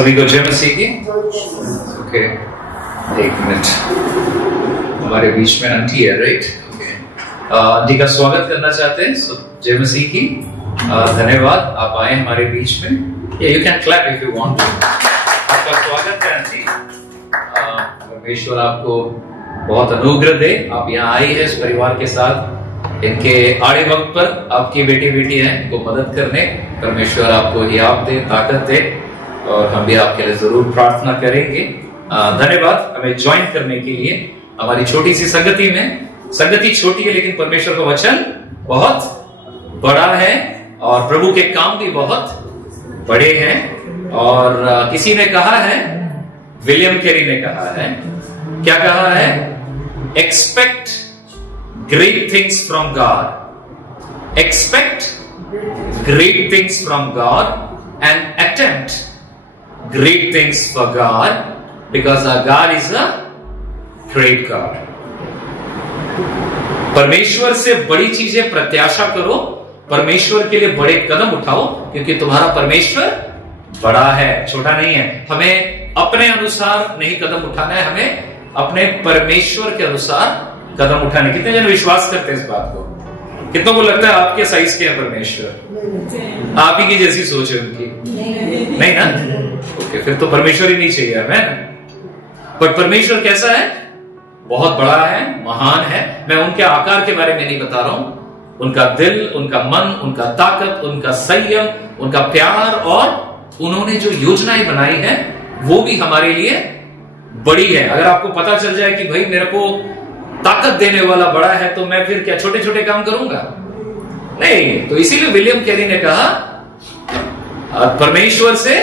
सभी को जय मसीह की। ओके, एक मिनट, हमारे बीच में आंटी है, राइट? आंटी का स्वागत करना चाहते हैं। जय मसीह की। धन्यवाद, आप आए हमारे बीच में। You can clap if you want to. आपका स्वागत है आंटी। परमेश्वर आपको बहुत अनुग्रह दे। आप यहाँ आई है इस परिवार के साथ, इनके आड़े वक्त पर आपकी बेटी हैं, इनको मदद करने। परमेश्वर आपको हियाव दे, ताकत दे, और हम भी आपके लिए जरूर प्रार्थना करेंगे। धन्यवाद हमें ज्वाइन करने के लिए हमारी छोटी सी संगति में। संगति छोटी है लेकिन परमेश्वर का वचन बहुत बड़ा है और प्रभु के काम भी बहुत बड़े हैं। और किसी ने कहा है, विलियम कैरी ने कहा है, क्या कहा है? Expect great things from God, expect great things from God and attempt great things for God, because our God is a great God. परमेश्वर से बड़ी चीजें प्रत्याशा करो, परमेश्वर के लिए बड़े कदम उठाओ, क्योंकि तुम्हारा परमेश्वर बड़ा है, छोटा नहीं है। हमें अपने अनुसार नहीं कदम उठाना है, हमें अपने परमेश्वर के अनुसार कदम उठाने। कितने जन विश्वास करते हैं इस बात को? कितनों को लगता है आपके साइज के हैं परमेश्वर? आप ही की जैसी सोच है उनकी? नहीं ना? ओके, फिर तो परमेश्वर ही नहीं चाहिए हमें। पर परमेश्वर कैसा है? बहुत बड़ा है, महान है। मैं उनके आकार के बारे में नहीं बता रहा हूं। उनका दिल, उनका मन, उनका ताकत, उनका संयम, उनका प्यार, और उन्होंने जो योजनाएं बनाई है वो भी हमारे लिए बड़ी है। अगर आपको पता चल जाए कि भाई मेरे को ताकत देने वाला बड़ा है, तो मैं फिर क्या छोटे छोटे काम करूंगा? नहीं। तो इसीलिए विलियम कैरी ने कहा, परमेश्वर से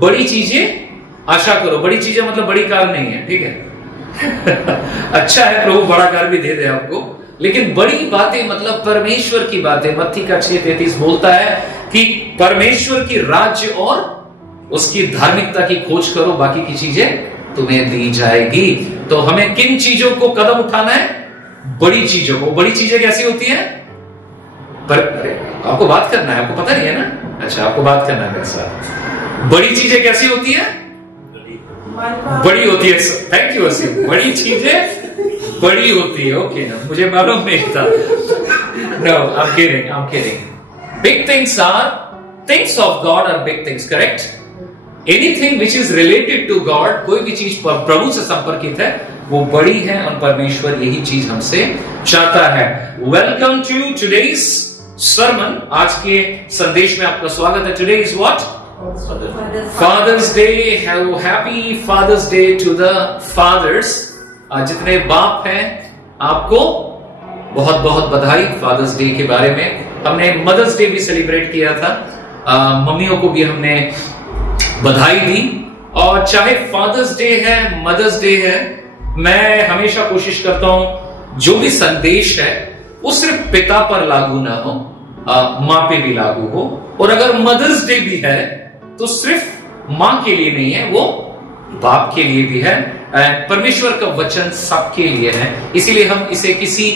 बड़ी चीजें आशा करो। बड़ी चीजें मतलब बड़ी कार नहीं है, ठीक है? अच्छा है, प्रभु बड़ा कार भी दे दे आपको, लेकिन बड़ी बातें मतलब परमेश्वर की बातें। मत्ती का 6:33 बोलता है कि परमेश्वर की राज्य और उसकी धार्मिकता की खोज करो, बाकी की चीजें तुम्हें दी जाएगी। तो हमें किन चीजों को कदम उठाना है? बड़ी चीजों को। बड़ी चीजें कैसी होती है? आपको बात करना है, आपको पता नहीं है ना? अच्छा, आपको बात करना है मेरे साथ। बड़ी चीजें कैसी होती है? बड़ी होती है। थैंक यू असीम। बड़ी चीजें बड़ी होती है। ओके ना, मुझे मालूम नहीं था। No, I'm kidding. Big things are things of God are big things, correct? Anything which is related to God, कोई भी चीज प्रभु से संपर्कित है, वो बड़ी है, और परमेश्वर यही चीज हमसे चाहता है। Welcome to today's sermon. आज के संदेश में आपका स्वागत है। Today is what? Father's Day. Happy Father's Day to the fathers. जितने बाप हैं आपको बहुत बहुत बधाई फादर्स डे के बारे में। हमने मदर्स डे भी सेलिब्रेट किया था, मम्मियों को भी हमने बधाई दी। और चाहे फादर्स डे है, मदर्स डे है, मैं हमेशा कोशिश करता हूं जो भी संदेश है वो सिर्फ पिता पर लागू ना हो, मां पे भी लागू हो। और अगर मदर्स डे भी है तो सिर्फ मां के लिए नहीं है, वो बाप के लिए भी है। परमेश्वर का वचन सबके लिए है, इसीलिए हम इसे किसी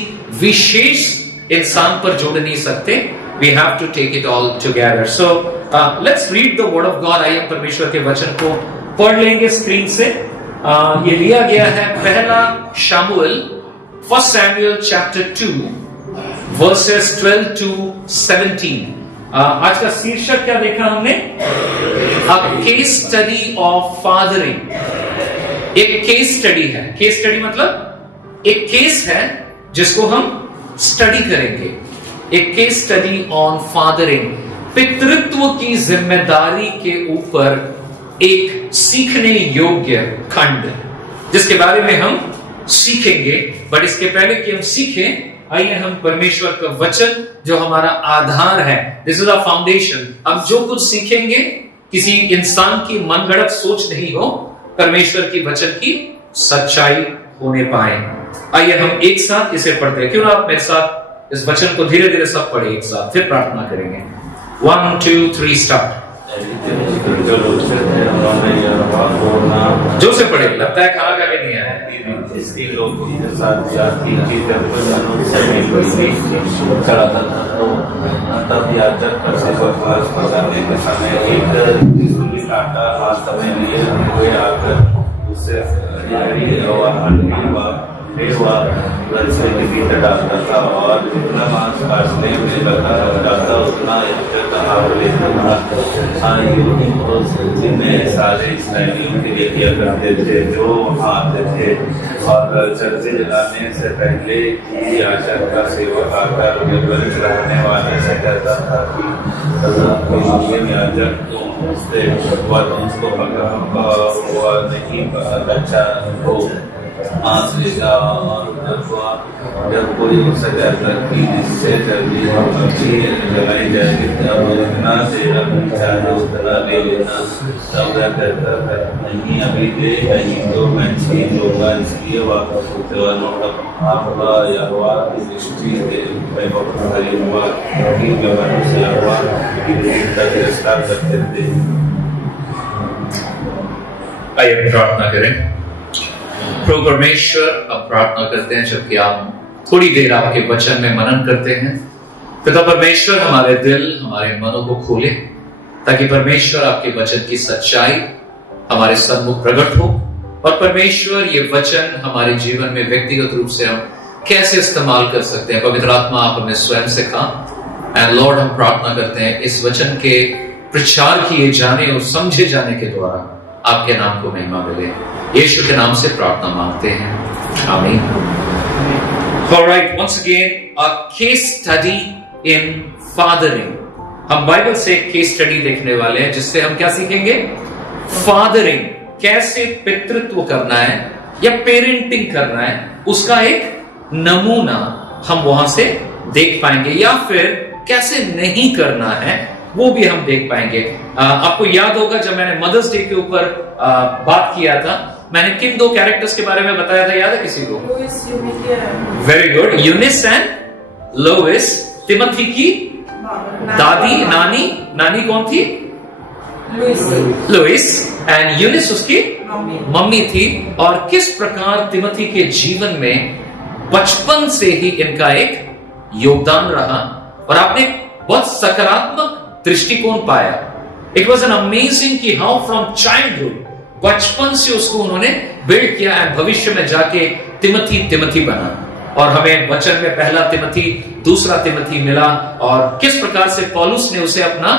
विशेष इंसान पर जोड़ नहीं सकते। We have to take it all together. So let's read the word of God. आइए परमेश्वर के वचन को पढ़ लेंगे स्क्रीन से। ये लिया गया है पहला शमूएल, 1 Samuel chapter 2 verses 12 to 17। आज का शीर्षक क्या देखा हमने? A case study of fathering। एक केस स्टडी है। केस स्टडी मतलब एक केस है जिसको हम स्टडी करेंगे। एक केस स्टडी ऑन फादरिंग। पितृत्व की जिम्मेदारी के ऊपर एक सीखने योग्य खंड, जिसके बारे में हम सीखेंगे। बट इसके पहले कि हम सीखें, आइए हम परमेश्वर का वचन जो हमारा आधार है, दिस इज अ फाउंडेशन। अब जो कुछ सीखेंगे किसी इंसान की मनगढ़ंत सोच नहीं हो, परमेश्वर की वचन की सच्चाई होने पाए। आइए हम एक साथ इसे पढ़ते हैं। क्यों ना आप मेरे साथ इस वचन को धीरे धीरे सब पढ़े एक साथ, फिर प्रार्थना करेंगे। 1 2 3 स्टार्ट। जो से पढ़े, लगता है खाना खा के नहीं आया। तब याजक काटा हाथ समय लिए हुए आकर उससे घर से भीतर डालता था और जितना मांस काटने में लगता उतना जिन्हें सारे इसराइलियों के लिए किया करते थे जो वहाँ आते थे। और चर्चे जलाने से पहले याजक का सेवक आकर रहने वाले से कहता था कि याजक तुम उससे तुमको हुआ नहीं अच्छा हो आंस लेगा। और जब कोई उससे कहता कि इससे जल्दी लगाई जाएगी तब इतना देगा चाहे उतना ले लेना। तब वह कहता था नहीं अभी दे नहीं तो मैं छीन लूंगा। इसलिए आपका यहोवा की दृष्टि में बहुत भारी हुआ क्योंकि मनुष्य यहोवा की भीड़ का तिरस्कार करते थे। आइए प्रार्थना करें। प्रभु परमेश्वर, अब प्रार्थना करते हैं जबकि आप थोड़ी देर आपके वचन में मनन करते हैं। पिता परमेश्वर हमारे दिल हमारे मनों को खोले ताकि परमेश्वर आपके वचन की सच्चाई हमारे सम्मुख प्रकट हो और परमेश्वर ये वचन हमारे जीवन में व्यक्तिगत रूप से हम कैसे इस्तेमाल कर सकते हैं। पवित्र आत्मा आप हमें स्वयं सिखा। एंड लॉर्ड हम प्रार्थना करते हैं इस वचन के प्रचार किए जाने और समझे जाने के द्वारा आपके नाम को महिमा मिले। यीशु के नाम से प्रार्थना मांगते हैं, आमीन। Alright, once again a case study in fathering। हम बाइबल से एक केस स्टडी देखने वाले हैं जिससे हम क्या सीखेंगे? फादरिंग, कैसे पितृत्व करना है या पेरेंटिंग करना है, उसका एक नमूना हम वहां से देख पाएंगे, या फिर कैसे नहीं करना है वो भी हम देख पाएंगे। आपको याद होगा जब मैंने मदर्स डे के ऊपर बात किया था, मैंने किन दो कैरेक्टर्स के बारे में बताया था, याद है किसी को? Very good, Eunice and Lois. Timothy की दादी नानी कौन थी? लुइस। एंड यूनिस उसकी मम्मी थी। और किस प्रकार तिमोथी के जीवन में बचपन से ही इनका एक योगदान रहा और आपने बहुत सकारात्मक दृष्टिकोण पाया। इट वॉज एन अमेजिंग कि हाउ फ्रॉम चाइल्डहुड, बचपन से उसको उन्होंने बिल्ड किया एंड भविष्य में जाके तिमोथी बना। और हमें वचन में पहला तिमोथी दूसरा तिमोथी मिला और किस प्रकार से पौलुस ने उसे अपना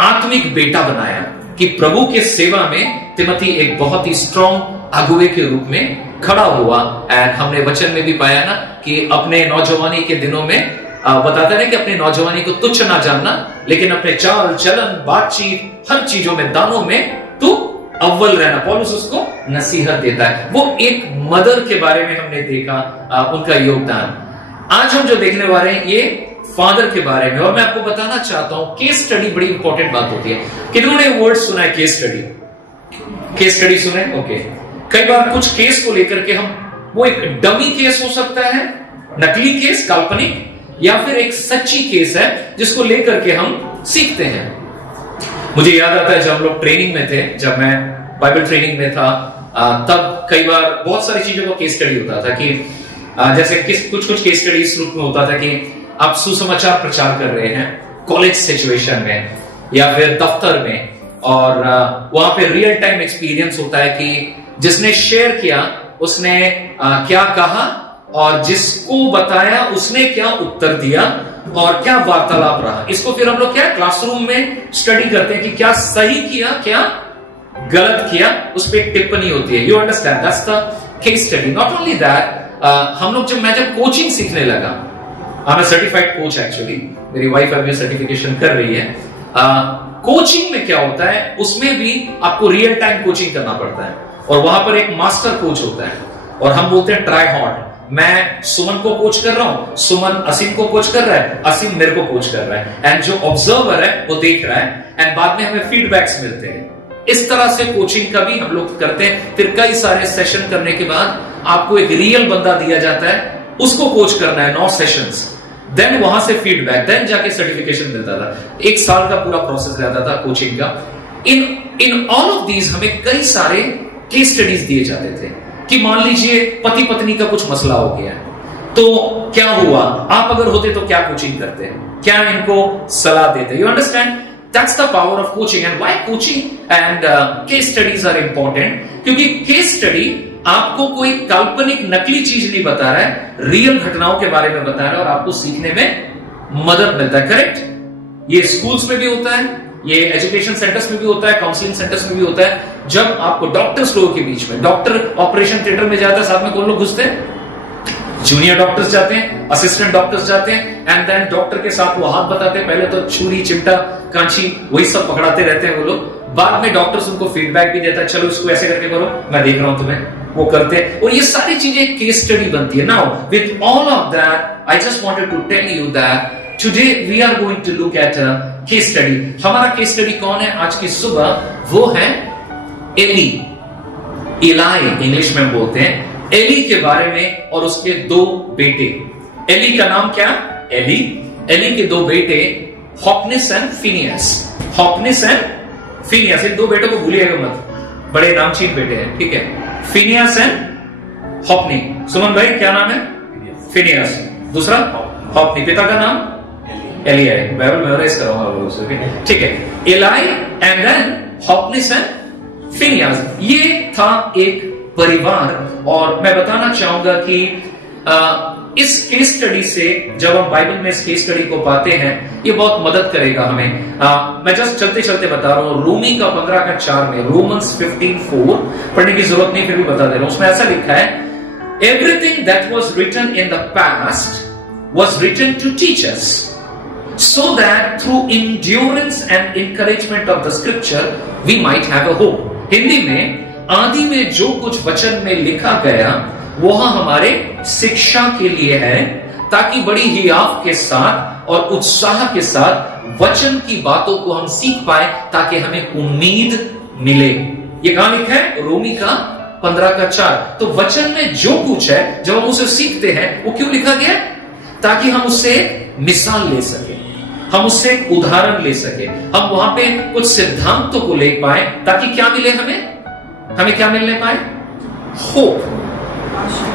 आत्मिक बेटा बनाया कि प्रभु के सेवा में तिमोथी एक बहुत ही स्ट्रॉन्ग अगुवे के रूप में खड़ा हुआ। एंड हमने वचन में भी पाया ना कि अपने नौजवानी के दिनों में बताते हैं कि अपने नौजवानी को तुच्छ ना जानना, लेकिन अपने चाल चलन बातचीत हर चीजों में दानों में तू अव्वल रहना। पौलुस उसको नसीहत देता है। वो एक मदर के बारे में हमने देखा, उनका योगदान। आज हम जो देखने वाले हैं ये फादर के बारे में, और मैं आपको बताना चाहता हूं केस स्टडी बड़ी इंपॉर्टेंट बात होती है। कितनों ने वर्ड सुना है केस स्टडी? केस स्टडी सुने? ओके। कई बार कुछ केस को लेकर के हम, वो एक डमी केस हो सकता है, नकली केस, काल्पनिक, या फिर एक सच्ची केस है जिसको लेकर के हम सीखते हैं। मुझे याद आता है जब हम लोग ट्रेनिंग में थे, जब मैं बाइबल ट्रेनिंग में था, तब कई बार बहुत सारी चीजों का केस स्टडी होता था कि जैसे कुछ केस स्टडी इस रूप में होता था कि आप सुसमाचार प्रचार कर रहे हैं कॉलेज सिचुएशन में या फिर दफ्तर में, और वहां पे रियल टाइम एक्सपीरियंस होता है कि जिसने शेयर किया उसने क्या कहा और जिसको बताया उसने क्या उत्तर दिया और क्या वार्तालाप रहा। इसको फिर हम लोग क्या क्लासरूम में स्टडी करते हैं कि क्या सही किया क्या गलत किया, उस पर एक टिप्पणी होती है। You understand, that's the case study. Not only that, हम लोग जब कोचिंग सीखने लगा, I am certified coach actually, मेरी वाइफ अभी सर्टिफिकेशन कर रही है। कोचिंग में क्या होता है, उसमें भी आपको रियल टाइम कोचिंग करना पड़ता है और वहां पर एक मास्टर कोच होता है और हम बोलते हैं ट्राई हार्ड। मैं सुमन को कोच कर रहा हूं, सुमन असीम को कोच कर रहा है, असीम मेरे को कोच कर रहा है, एंड जो ऑब्जर्वर है वो देख रहा है एंड बाद में हमें फीडबैक्स मिलते हैं। इस तरह से कोचिंग का भी हम लोग करते हैं। फिर कई सारे सेशन करने के बाद आपको एक रियल बंदा दिया जाता है, उसको कोच करना है 9 सेशंस, देन वहां से फीडबैक, देन जाके सर्टिफिकेशन मिलता था। 1 साल का पूरा प्रोसेस रहता था कोचिंग का। इन ऑल ऑफ दीज हमें कई सारे केस स्टडीज दिए जाते थे कि मान लीजिए पति पत्नी का कुछ मसला हो गया तो क्या हुआ, आप अगर होते तो क्या कोचिंग करते हैं, क्या इनको सलाह देते। You understand, That's the power of coaching. And why coaching and case studies are important? क्योंकि केस स्टडी आपको कोई काल्पनिक नकली चीज नहीं बता रहा है, रियल घटनाओं के बारे में बता रहा है और आपको सीखने में मदद मिलता है। करेक्ट? ये स्कूल्स में भी होता है, ये एजुकेशन सेंटर्स में भी होता है, काउंसलिंग सेंटर्स में भी होता है। जब आपको डॉक्टर्स लोगों के बीच में, डॉक्टर ऑपरेशन थिएटर में जाता है, साथ में कौन लोग घुसते हैं? जूनियर डॉक्टर्स जाते हैं, असिस्टेंट डॉक्टर्स जाते हैं, एंड देन डॉक्टर के साथ वो हाथ बताते हैं। पहले तो छुरी, चिमटा, कांची, वही सब पकड़ाते रहते हैं वो लोग। बाद में डॉक्टर्स उनको फीडबैक भी देता है, चलो इसको ऐसे करके करो, मैं देख रहा हूं तुम्हें, वो करते हैं। और ये सारी चीजें केस स्टडी बनती है। Now with all of that I just wanted to tell you that today we are going to look at case study. हमारा केस स्टडी कौन है आज की सुबह? वो है एली, इलाई इंग्लिश में बोलते हैं। एली के बारे में और उसके दो बेटे। एली का नाम क्या? एली। एली के दो बेटे हॉपनिस एंड फिनियस। हॉपनिस एंड फिनियस, इन दो बेटों को भूलिएगा मत, बड़े नामचीन बेटे हैं, ठीक है? Phineas and हॉपनी। सुमन भाई क्या नाम है? फिनियस। दूसरा हॉपनी। पिता का नाम एली है। बाइबल मेमोराइज कराऊंगा आप लोगों से, ठीक है? Eli and then Hophni and Phinehas. ये था एक परिवार। और मैं बताना चाहूंगा कि इस केस स्टडी से, जब हम बाइबल में इस केस स्टडी को पाते हैं, ये बहुत मदद करेगा हमें। मैं जस्ट चलते चलते बता रहा हूं। रोमी का 15:4 में, रोमन्स 15:4 पढ़ने की जरूरत नहीं, फिर भी बता दे रहा हूं। उसमें ऐसा लिखा है, everything that was written in the past was written to teach us, so that through endurance and encouragement of the scripture we might have a hope. Hindi में, आदि में जो कुछ वचन में लिखा गया वह हमारे शिक्षा के लिए है, ताकि बड़ी हियाव के साथ और उत्साह के साथ वचन की बातों को हम सीख पाए, ताकि हमें उम्मीद मिले। ये कहां लिखा है? रोमी का 15:4। तो वचन में जो कुछ है, जब हम उसे सीखते हैं, वो क्यों लिखा गया? ताकि हम उससे मिसाल ले सके, हम उससे उदाहरण ले सके, हम वहां पे कुछ सिद्धांतों को ले पाए, ताकि क्या मिले हमें? हमें क्या मिलने पाए? होप,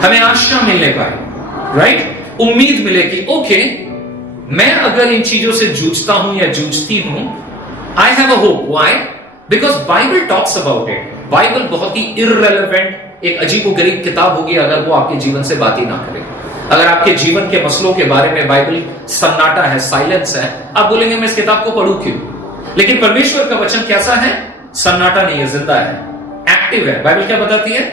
हमें आशा मिलने पाए, राइट? उम्मीद मिले कि ओके, मैं अगर इन चीजों से जूझता हूं या जूझती हूं, I have a hope. Why? Because Bible talks about it. Bible बहुत ही इररिलेवेंट, एक अजीबोगरीब किताब होगी अगर वो आपके जीवन से बात ही ना करे। अगर आपके जीवन के मसलों के बारे में बाइबल सन्नाटा है, साइलेंस है, आप बोलेंगे मैं इस किताब को पढ़ूं क्यों? लेकिन परमेश्वर का वचन कैसा है? सन्नाटा नहीं है, जिंदा है, एक्टिव है। बाइबल क्या बताती है?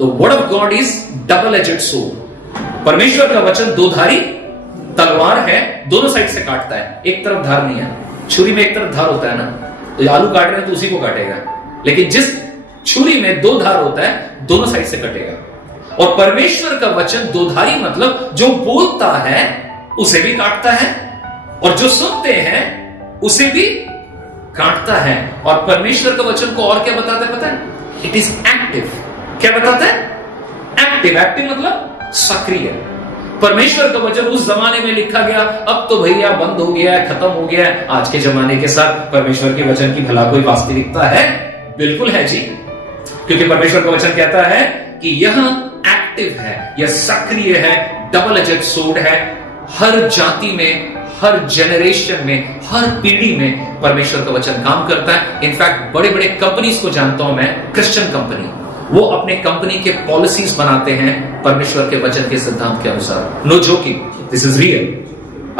The word of God is double aged sword. परमेश्वर का वचन दोधारी तलवार है, दोनों साइड से काटता है, एक तरफ धार नहीं है। छुरी में एक तरफ धार होता है ना, तो आलू काट रहे हैं तो उसी को काटेगा, लेकिन जिस छुरी में दो धार होता है, दोनों साइड से कटेगा। और परमेश्वर का वचन दोधारी मतलब जो बोलता है उसे भी काटता है, और जो सुनते हैं उसे भी काटता है। और परमेश्वर का वचन को और क्या बताता है पता है? It is active. क्या बताता है? एक्टिव। एक्टिव मतलब सक्रिय। परमेश्वर का वचन उस जमाने में लिखा गया, अब तो भैया बंद हो गया है, खत्म हो गया है। आज के जमाने के साथ परमेश्वर के वचन की भला कोई वास्तविकता है? बिल्कुल है जी, क्योंकि परमेश्वर का वचन कहता है कि यह एक्टिव है, यह सक्रिय है, डबल एजेड सोर्ड है। हर जाति में, हर जनरेशन में, हर पीढ़ी में परमेश्वर का वचन काम करता है। इनफैक्ट बड़े बड़े कंपनीज को जानता हूं मैं, क्रिश्चियन कंपनी, वो अपने कंपनी के पॉलिसीज बनाते हैं परमेश्वर के वचन के सिद्धांत के अनुसार। No joking, this is real.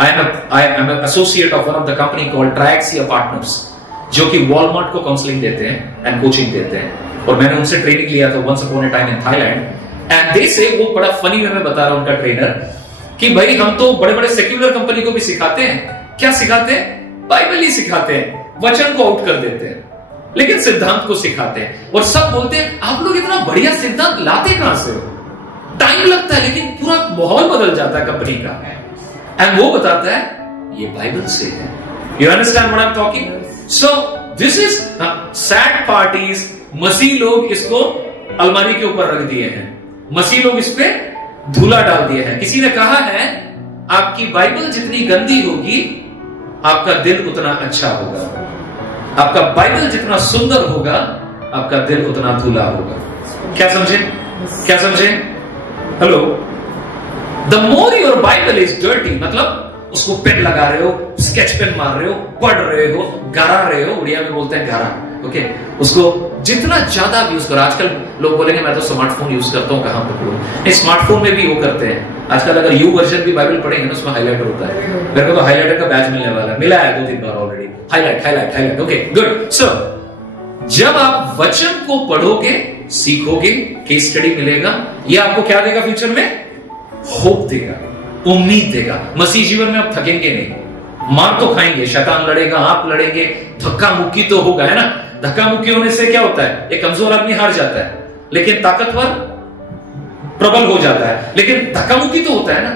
I am associate of one of the company called Triaxia partners, जो कि वॉलमार्ट को काउंसलिंग देते हैं एंड कोचिंग देते हैं। और मैंने उनसे ट्रेनिंग लिया था once upon a time in Thailand. And they say, वो बड़ा फनी वे में बता रहा हूं उनका ट्रेनर, कि भाई हम तो बड़े बड़े सेक्युलर कंपनी को भी सिखाते हैं। क्या सिखाते हैं? बाइबल ही सिखाते हैं, वचन को आउट कर देते हैं, लेकिन सिद्धांत को सिखाते हैं। और सब बोलते हैं आप लोग इतना बढ़िया सिद्धांत लाते कहां से हो? टाइम लगता है, लेकिन पूरा माहौल बदल जाता है कंपनी का। एंड वो बताता है ये बाइबल से है। You understand what I am talking? So this is sad parties. मसीह लोग इसको अलमारी के ऊपर रख दिए हैं, मसीह लोग इस पे धूला डाल दिए हैं। किसी ने कहा है आपकी बाइबल जितनी गंदी होगी, आपका दिल उतना अच्छा होगा। आपका बाइबल जितना सुंदर होगा, आपका दिल उतना धूला होगा। क्या समझे? क्या समझे? Hello? The more your Bible is dirty, मतलब उसको पेन लगा रहे हो, स्केच पेन मार रहे हो, पढ़ रहे हो, गारा रहे हो, उड़िया में बोलते हैं गारा, ओके, उसको जितना ज्यादा यूज करो। आजकल लोग बोलेंगे मैं तो स्मार्टफोन यूज करता हूं, कहां पकड़ूं? नहीं, स्मार्टफोन में भी वो करते हैं आजकल। अगर यू वर्जन भी बाइबल पढ़ेंगे ना, उसमें हाईलाइटर होता है। मेरे को तो हाईलाइटर का बैच मिलने वाला है, मिला है 2-3 बार already. Highlight highlight highlight, okay good. So जब आप वचन को पढ़ोगे, सीखोगे, केस स्टडी मिलेगा, ये आपको क्या देगा? फ्यूचर में होप देगा, उम्मीद देगा। मसीह जीवन में आप थकेंगे नहीं, मार तो खाएंगे, शैतान लड़ेगा, आप लड़ेंगे, धक्का मुक्की तो होगा, है ना। धक्का मुक्की होने से क्या होता है? एक कमजोर आदमी हार जाता है, लेकिन ताकतवर प्रबल हो जाता है। लेकिन धक्का मुक्की तो होता है ना,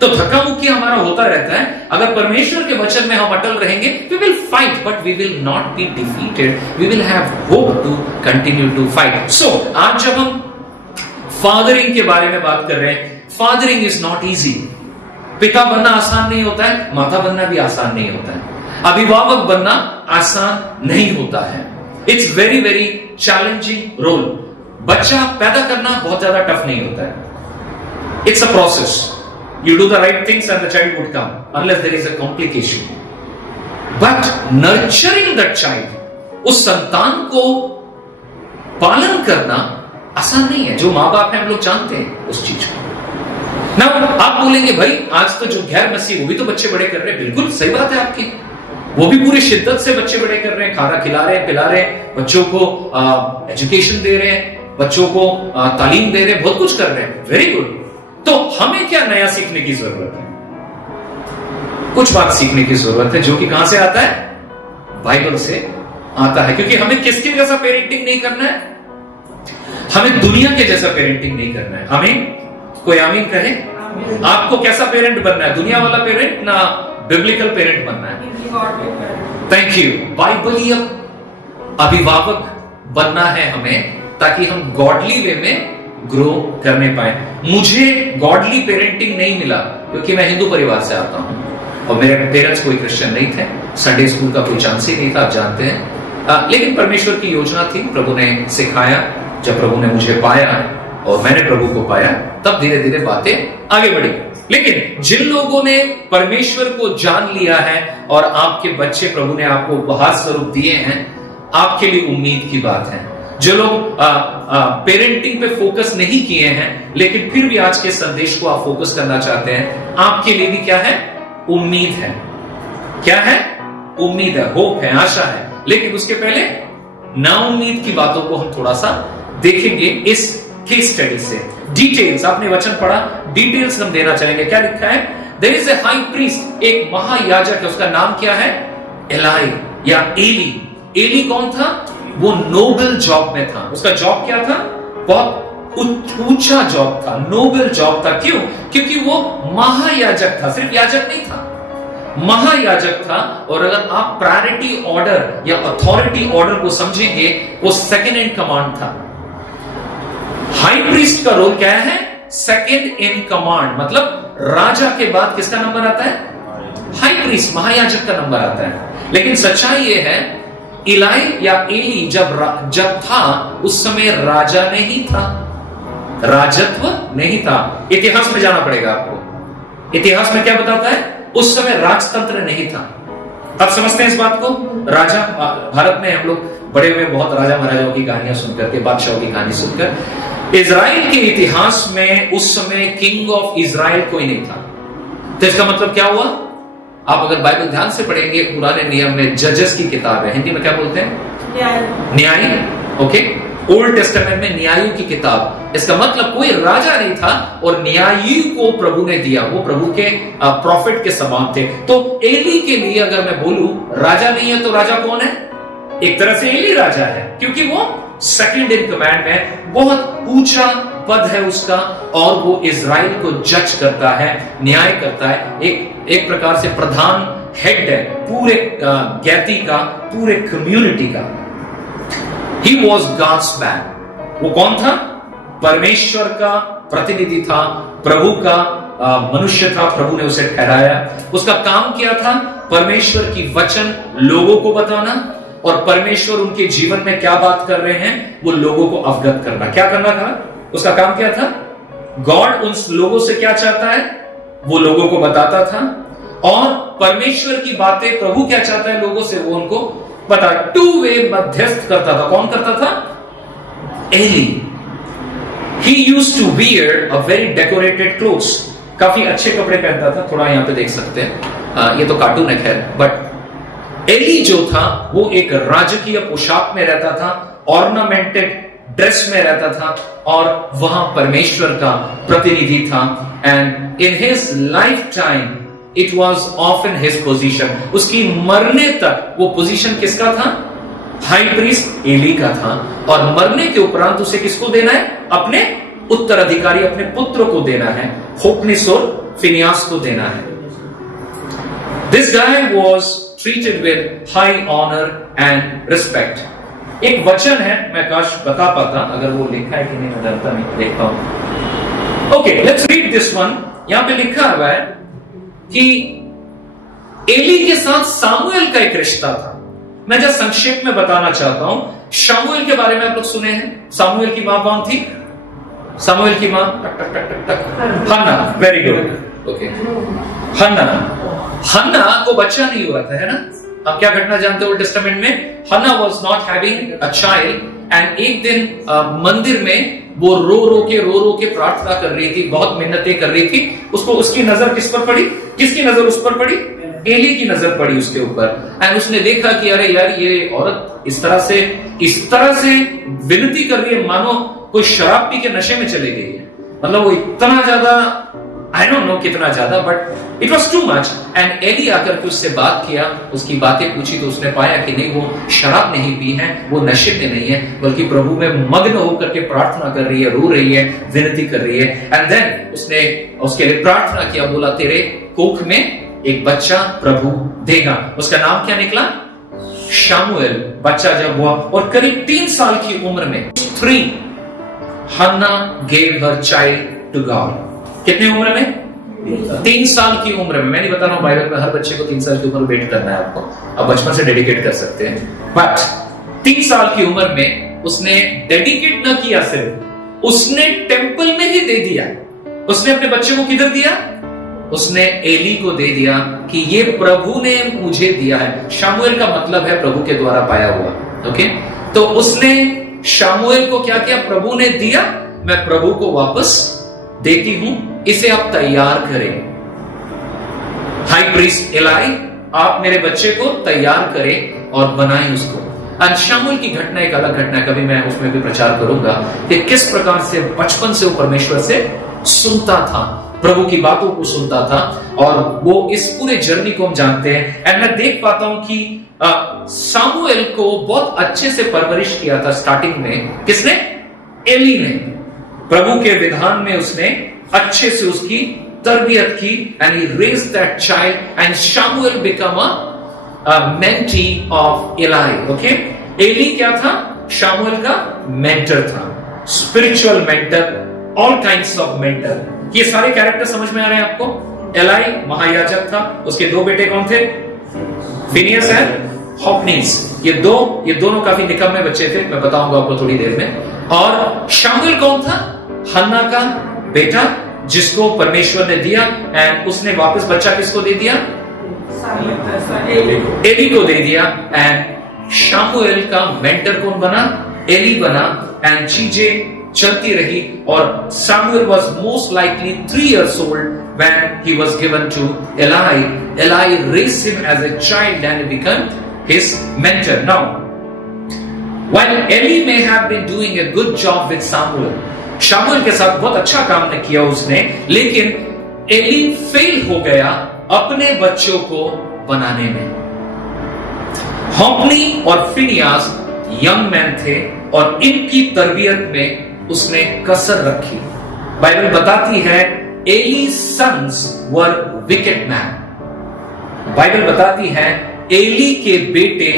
तो धक्का मुक्की हमारा होता रहता है। अगर परमेश्वर के वचन में हम अटल रहेंगे, we will fight but we will not be defeated, we will have hope to continue to fight. So आज जब हम फादरिंग के बारे में बात कर रहे हैं, फादरिंग इज नॉट इजी। पिता बनना आसान नहीं होता है, माता बनना भी आसान नहीं होता है, अभिभावक बनना आसान नहीं होता है। It's very very challenging role. बच्चा पैदा करना बहुत ज्यादा टफ नहीं होता है, it's a process. You do the right things and the child would come, unless there is a complication. But nurturing that child, उस संतान को पालन करना आसान नहीं है। जो माँ बाप हैं, हम लोग जानते हैं उस चीज को। ना आप बोलेंगे भाई आज तो जो गैर मसीह वो भी तो बच्चे बड़े कर रहे हैं। बिल्कुल सही बात है आपकी, वो भी पूरी शिद्दत से बच्चे बड़े कर रहे हैं, खाना खिला रहे हैं, पिला रहे हैं, बच्चों को एजुकेशन दे रहे हैं, बच्चों को तालीम दे रहे हैं, बहुत कुछ कर रहे हैं, वेरी गुड। तो हमें क्या नया सीखने की जरूरत है? कुछ बात सीखने की जरूरत है, जो कि कहां से आता है? बाइबल से आता है। क्योंकि हमें किसके जैसा पेरेंटिंग नहीं करना है, हमें दुनिया के जैसा पेरेंटिंग नहीं करना है। आमीन? कोई आमीन कहे? आपको कैसा पेरेंट बनना है? दुनिया वाला पेरेंट ना बिब्लिकल पेरेंट बनना है? Thank you. बाइबलीय अभिभावक बनना है हमें, ताकि हम गॉडली वे में ग्रो करने पाए। मुझे गॉडली पेरेंटिंग नहीं मिला क्योंकि मैं हिंदू परिवार से आता हूं और मेरे पेरेंट्स कोई क्रिश्चियन नहीं थे, संडे स्कूल का कोई चांस ही नहीं था, आप जानते हैं। लेकिन परमेश्वर की योजना थी, प्रभु ने सिखाया। जब प्रभु ने मुझे पाया और मैंने प्रभु को पाया, तब धीरे धीरे बातें आगे बढ़ी। लेकिन जिन लोगों ने परमेश्वर को जान लिया है और आपके बच्चे प्रभु ने आपको उपहार स्वरूप दिए हैं, आपके लिए उम्मीद की बात है। जो लोग पेरेंटिंग पे फोकस नहीं किए हैं, लेकिन फिर भी आज के संदेश को आप फोकस करना चाहते हैं, आपके लिए भी क्या है? उम्मीद है। क्या है? उम्मीद है, होप है, आशा है। लेकिन उसके पहले नाउम्मीद की बातों को हम थोड़ा सा देखेंगे इस केस स्टडी से। डिटेल्स, आपने वचन पढ़ा, डिटेल्स हम देना चाहेंगे। क्या लिखा है? There is a high priest, एक महायाजक है, उसका नाम क्या है? एलाई या एली। एली कौन था? वो नोबल जॉब में था। उसका जॉब क्या था? बहुत ऊंचा जॉब था, नोबल जॉब था। क्यों? क्योंकि वो महायाजक था, सिर्फ याजक नहीं था, महायाजक था। और अगर आप प्रायोरिटी ऑर्डर या अथॉरिटी ऑर्डर को समझेंगे, वो सेकंड इन कमांड था। हाई प्रीस्ट का रोल क्या है? सेकंड इन कमांड, मतलब राजा के बाद किसका नंबर आता है? हाई प्रीस्ट, महायाजक का नंबर आता है। लेकिन सच्चाई ये है, इलाई या एली जब था, उस समय राजा नहीं था, राजत्व नहीं था। इतिहास में जाना पड़ेगा आपको। इतिहास में क्या बताता है? उस समय राजतंत्र नहीं था। आप समझते हैं इस बात को? राजा, भारत में हम लोग बड़े हुए बहुत राजा महाराजाओं की कहानियां सुनकर के, बादशाहों की कहानी सुनकर। इजराइल के इतिहास में उस समय किंग ऑफ इजराइल कोई नहीं था। तो इसका मतलब क्या हुआ? आप अगर बाइबल ध्यान से पढ़ेंगे, पुराने नियम में जजेस की किताब है, हिंदी में क्या बोलते हैं? न्यायी। ओके, ओल्ड टेस्टामेंट में न्यायियों की किताब। इसका मतलब कोई राजा नहीं था और न्यायी को प्रभु ने दिया, वो प्रभु के प्रॉफिट के समान थे। तो एली के लिए अगर मैं बोलूं राजा नहीं है, तो राजा कौन है? एक तरह से एली राजा है, क्योंकि वो सेकंड इन कमांड में, बहुत ऊंचा पद है उसका, और वो इजराइल को जज करता है, न्याय करता है। एक प्रकार से प्रधान हेड है पूरे ज्ञाति का, पूरे कम्युनिटी का। He was God's man. वो कौन था? परमेश्वर का प्रतिनिधि था, प्रभु का मनुष्य था, प्रभु ने उसे ठहराया। उसका काम क्या था? परमेश्वर की वचन लोगों को बताना, और परमेश्वर उनके जीवन में क्या बात कर रहे हैं वो लोगों को अवगत करना। क्या करना था? उसका काम क्या था? गॉड उन लोगों से क्या चाहता है वो लोगों को बताता था, और परमेश्वर की बातें प्रभु क्या चाहता है लोगों से वो उनको बता, टू वे मध्यस्थ करता था। कौन करता था? Eli. He used to wear a very decorated clothes, काफी अच्छे कपड़े पहनता था। थोड़ा यहां पे देख सकते हैं, ये तो कार्टून है खैर, बट एली जो था वो एक राजकीय पोशाक में रहता था, ऑर्नामेंटेड ड्रेस में रहता था और वहां परमेश्वर का प्रतिनिधि था। And in his life time it was often his position, उसकी मरने तक वो पोजीशन किसका था? हाई प्रीस्ट एली का था। और मरने के उपरांत उसे किसको देना है? अपने उत्तराधिकारी, अपने पुत्र को देना है, होपनिस और फिनियास को देना है। This guy was treated with high honour and respect. एक वचन है, मैं काश बता पाता, अगर वो लिखा है कि नहीं मैं जानता नहीं, देखता हूं। Okay, let's read this one. यहां पे लिखा हुआ है कि एली के साथ सामुएल का एक रिश्ता था। मैं जब संक्षेप में बताना चाहता हूं, शामुएल के बारे में आप लोग सुने हैं। सामुएल की मां कौन थी? सामुएल की मां Hannah. Very good, okay. Hannah को बच्चा नहीं हुआ था, है ना? अब क्या घटना जानते हो ओल्ड टेस्टामेंट में? Hannah was not having a child and एक दिन मंदिर में वो रो रो के प्रार्थना कर रही थी, बहुत मिन्नतें कर रही थी। उसको उसकी नजर किस पर पड़ी? किसकी नजर उस पर पड़ी? एली की नजर पड़ी उसके ऊपर। एंड उसने देखा कि अरे यार, ये औरत इस तरह से विनती कर रही है मानो कोई शराब पी के नशे में चली गई है। मतलब वो इतना ज्यादा, आई डोंट नो कितना ज्यादा, but it was too much. And Eli आकर के उससे बात किया, उसकी बातें पूछी तो उसने पाया कि नहीं, वो शराब नहीं पी है, वो नशे में नहीं है, बल्कि प्रभु में मग्न होकर के प्रार्थना कर रही है, रो रही है, विनती कर रही है। एंड देन उसने उसके लिए प्रार्थना किया, बोला तेरे कोख में एक बच्चा प्रभु देगा। उसका नाम क्या निकला? शामुएल। बच्चा जब हुआ और करीब 3 साल की उम्र में 3 Hannah gave her child to God. कितने उम्र में? 3 साल की उम्र में। मैं नहीं बता रहा हूं बाइबल में हर बच्चे को 3 साल की उम्र वेट करना है आपको, आप बचपन से डेडिकेट कर सकते हैं, बट 3 साल की उम्र में उसने डेडिकेट न किया, सिर्फ उसने टेंपल में ही दे दिया। उसने अपने बच्चे को किधर दिया? उसने एली को दे दिया कि ये प्रभु ने मुझे दिया है। शामुएल का मतलब है प्रभु के द्वारा पाया हुआ, ओके? तो उसने शामुएल को क्या किया? प्रभु ने दिया, मैं प्रभु को वापस देती हूं, इसे आप तैयार करें। हाई प्रीस्ट एलाई, आप मेरे बच्चे को तैयार करें और बनाएं उसको। आज शामुएल की घटना एक अलग घटना है, कभी मैं उसमें भी प्रचार करूंगा कि किस प्रकार से बचपन से वो परमेश्वर से सुनता था, प्रभु की बातों को सुनता था, और वो इस पूरे जर्नी को हम जानते हैं। एंड मैं देख पाता हूं कि सामुएल को बहुत अच्छे से परवरिश किया था स्टार्टिंग में। किसने? एली ने। प्रभु के विधान में उसने अच्छे से उसकी तरबियत की, and he raised that child and Samuel become a mentee of Eli. Okay, Eli क्या था? शामुएल का मेंटर था, spiritual mentor, all kinds of mentor. ये सारे कैरेक्टर समझ में आ रहे हैं आपको? एलाई महायाजक था, उसके 2 बेटे कौन थे? Phinehas and Hophni. ये दोनों काफी निकम्मे बच्चे थे, मैं बताऊंगा आपको थोड़ी देर में। और शामुएल कौन था? हन्ना का बेटा, जिसको परमेश्वर ने दिया, एंड उसने वापस बच्चा किसको दे दिया? एली को दे दिया। एंड शामुएल का मेंटर कौन बना? एली बना। एंड चीजें चलती रही, और Samuel was most likely 3 years old when he was given to Eli. Eli raised him as a child and he became his mentor. Now, while Eli may have been doing a good job with Samuel, Samuel के साथ बहुत अच्छा काम ने किया उसने, लेकिन Eli fail हो गया अपने बच्चों को बनाने में। होपनी और फिनियास यंग मैन थे, और इनकी तरबियत में उसने कसर रखी। बाइबल बताती है Eli sons were wicked man. Bible बताती है एली के बेटे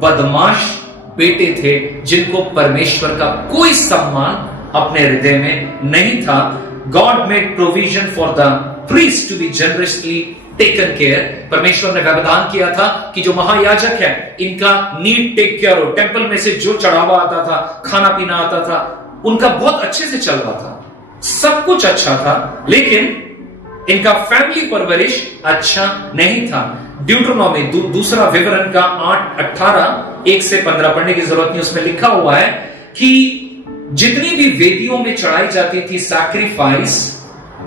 बदमाश बेटे थे, जिनको परमेश्वर का कोई सम्मान अपने हृदय में नहीं था। God made provision for the priest to be generously taken care. परमेश्वर ने व्यवधान किया था कि जो महायाजक है, इनका नीड टेक केयर हो। टेंपल में से जो चढ़ावा आता था, खाना पीना आता था, उनका बहुत अच्छे से चल रहा था, सब कुछ अच्छा था, लेकिन इनका फैमिली परवरिश अच्छा नहीं था। ड्यूटरोनॉमी दूसरा विवरण का 8:18 1 से 15 पढ़ने की जरूरत नहीं, उसमें लिखा हुआ है कि जितनी भी वेदियों में चढ़ाई जाती थी सैक्रिफाइस,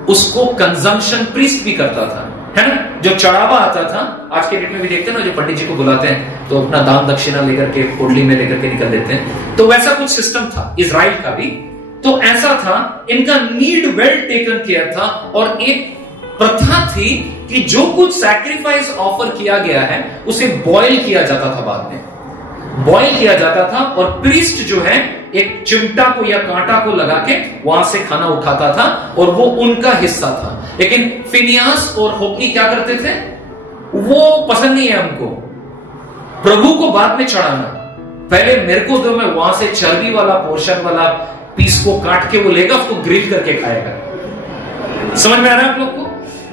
उसको कंजम्पशन प्रीस्ट भी करता था, है ना। जो चढ़ावा आता था, आज के डेट में भी देखते हैं ना, जो पंडित जी को बुलाते हैं तो अपना दान दक्षिणा लेकर के पोटली में लेकर के निकल देते हैं, तो वैसा कुछ सिस्टम था इजराइल का भी। तो ऐसा था, इनका नीड वेल टेकन केयर था, और एक प्रथा थी कि जो कुछ सैक्रिफाइस ऑफर किया गया है उसे बॉयल किया जाता था, बाद में बॉयल किया जाता था, और प्रीस्ट जो है एक चिमटा को या कांटा को लगा के वहां से खाना उठाता था, और वो उनका हिस्सा था। लेकिन फिनियास और होप्नी क्या करते थे, वो पसंद नहीं है हमको, प्रभु को बाद में चढ़ाना, पहले मेरे को दो, मैं वहां से चर्बी वाला पोर्शन वाला पीस को काट के वो लेगा, उसको ग्रिल करके खाएगा। समझ में आ रहा है आप लोग को?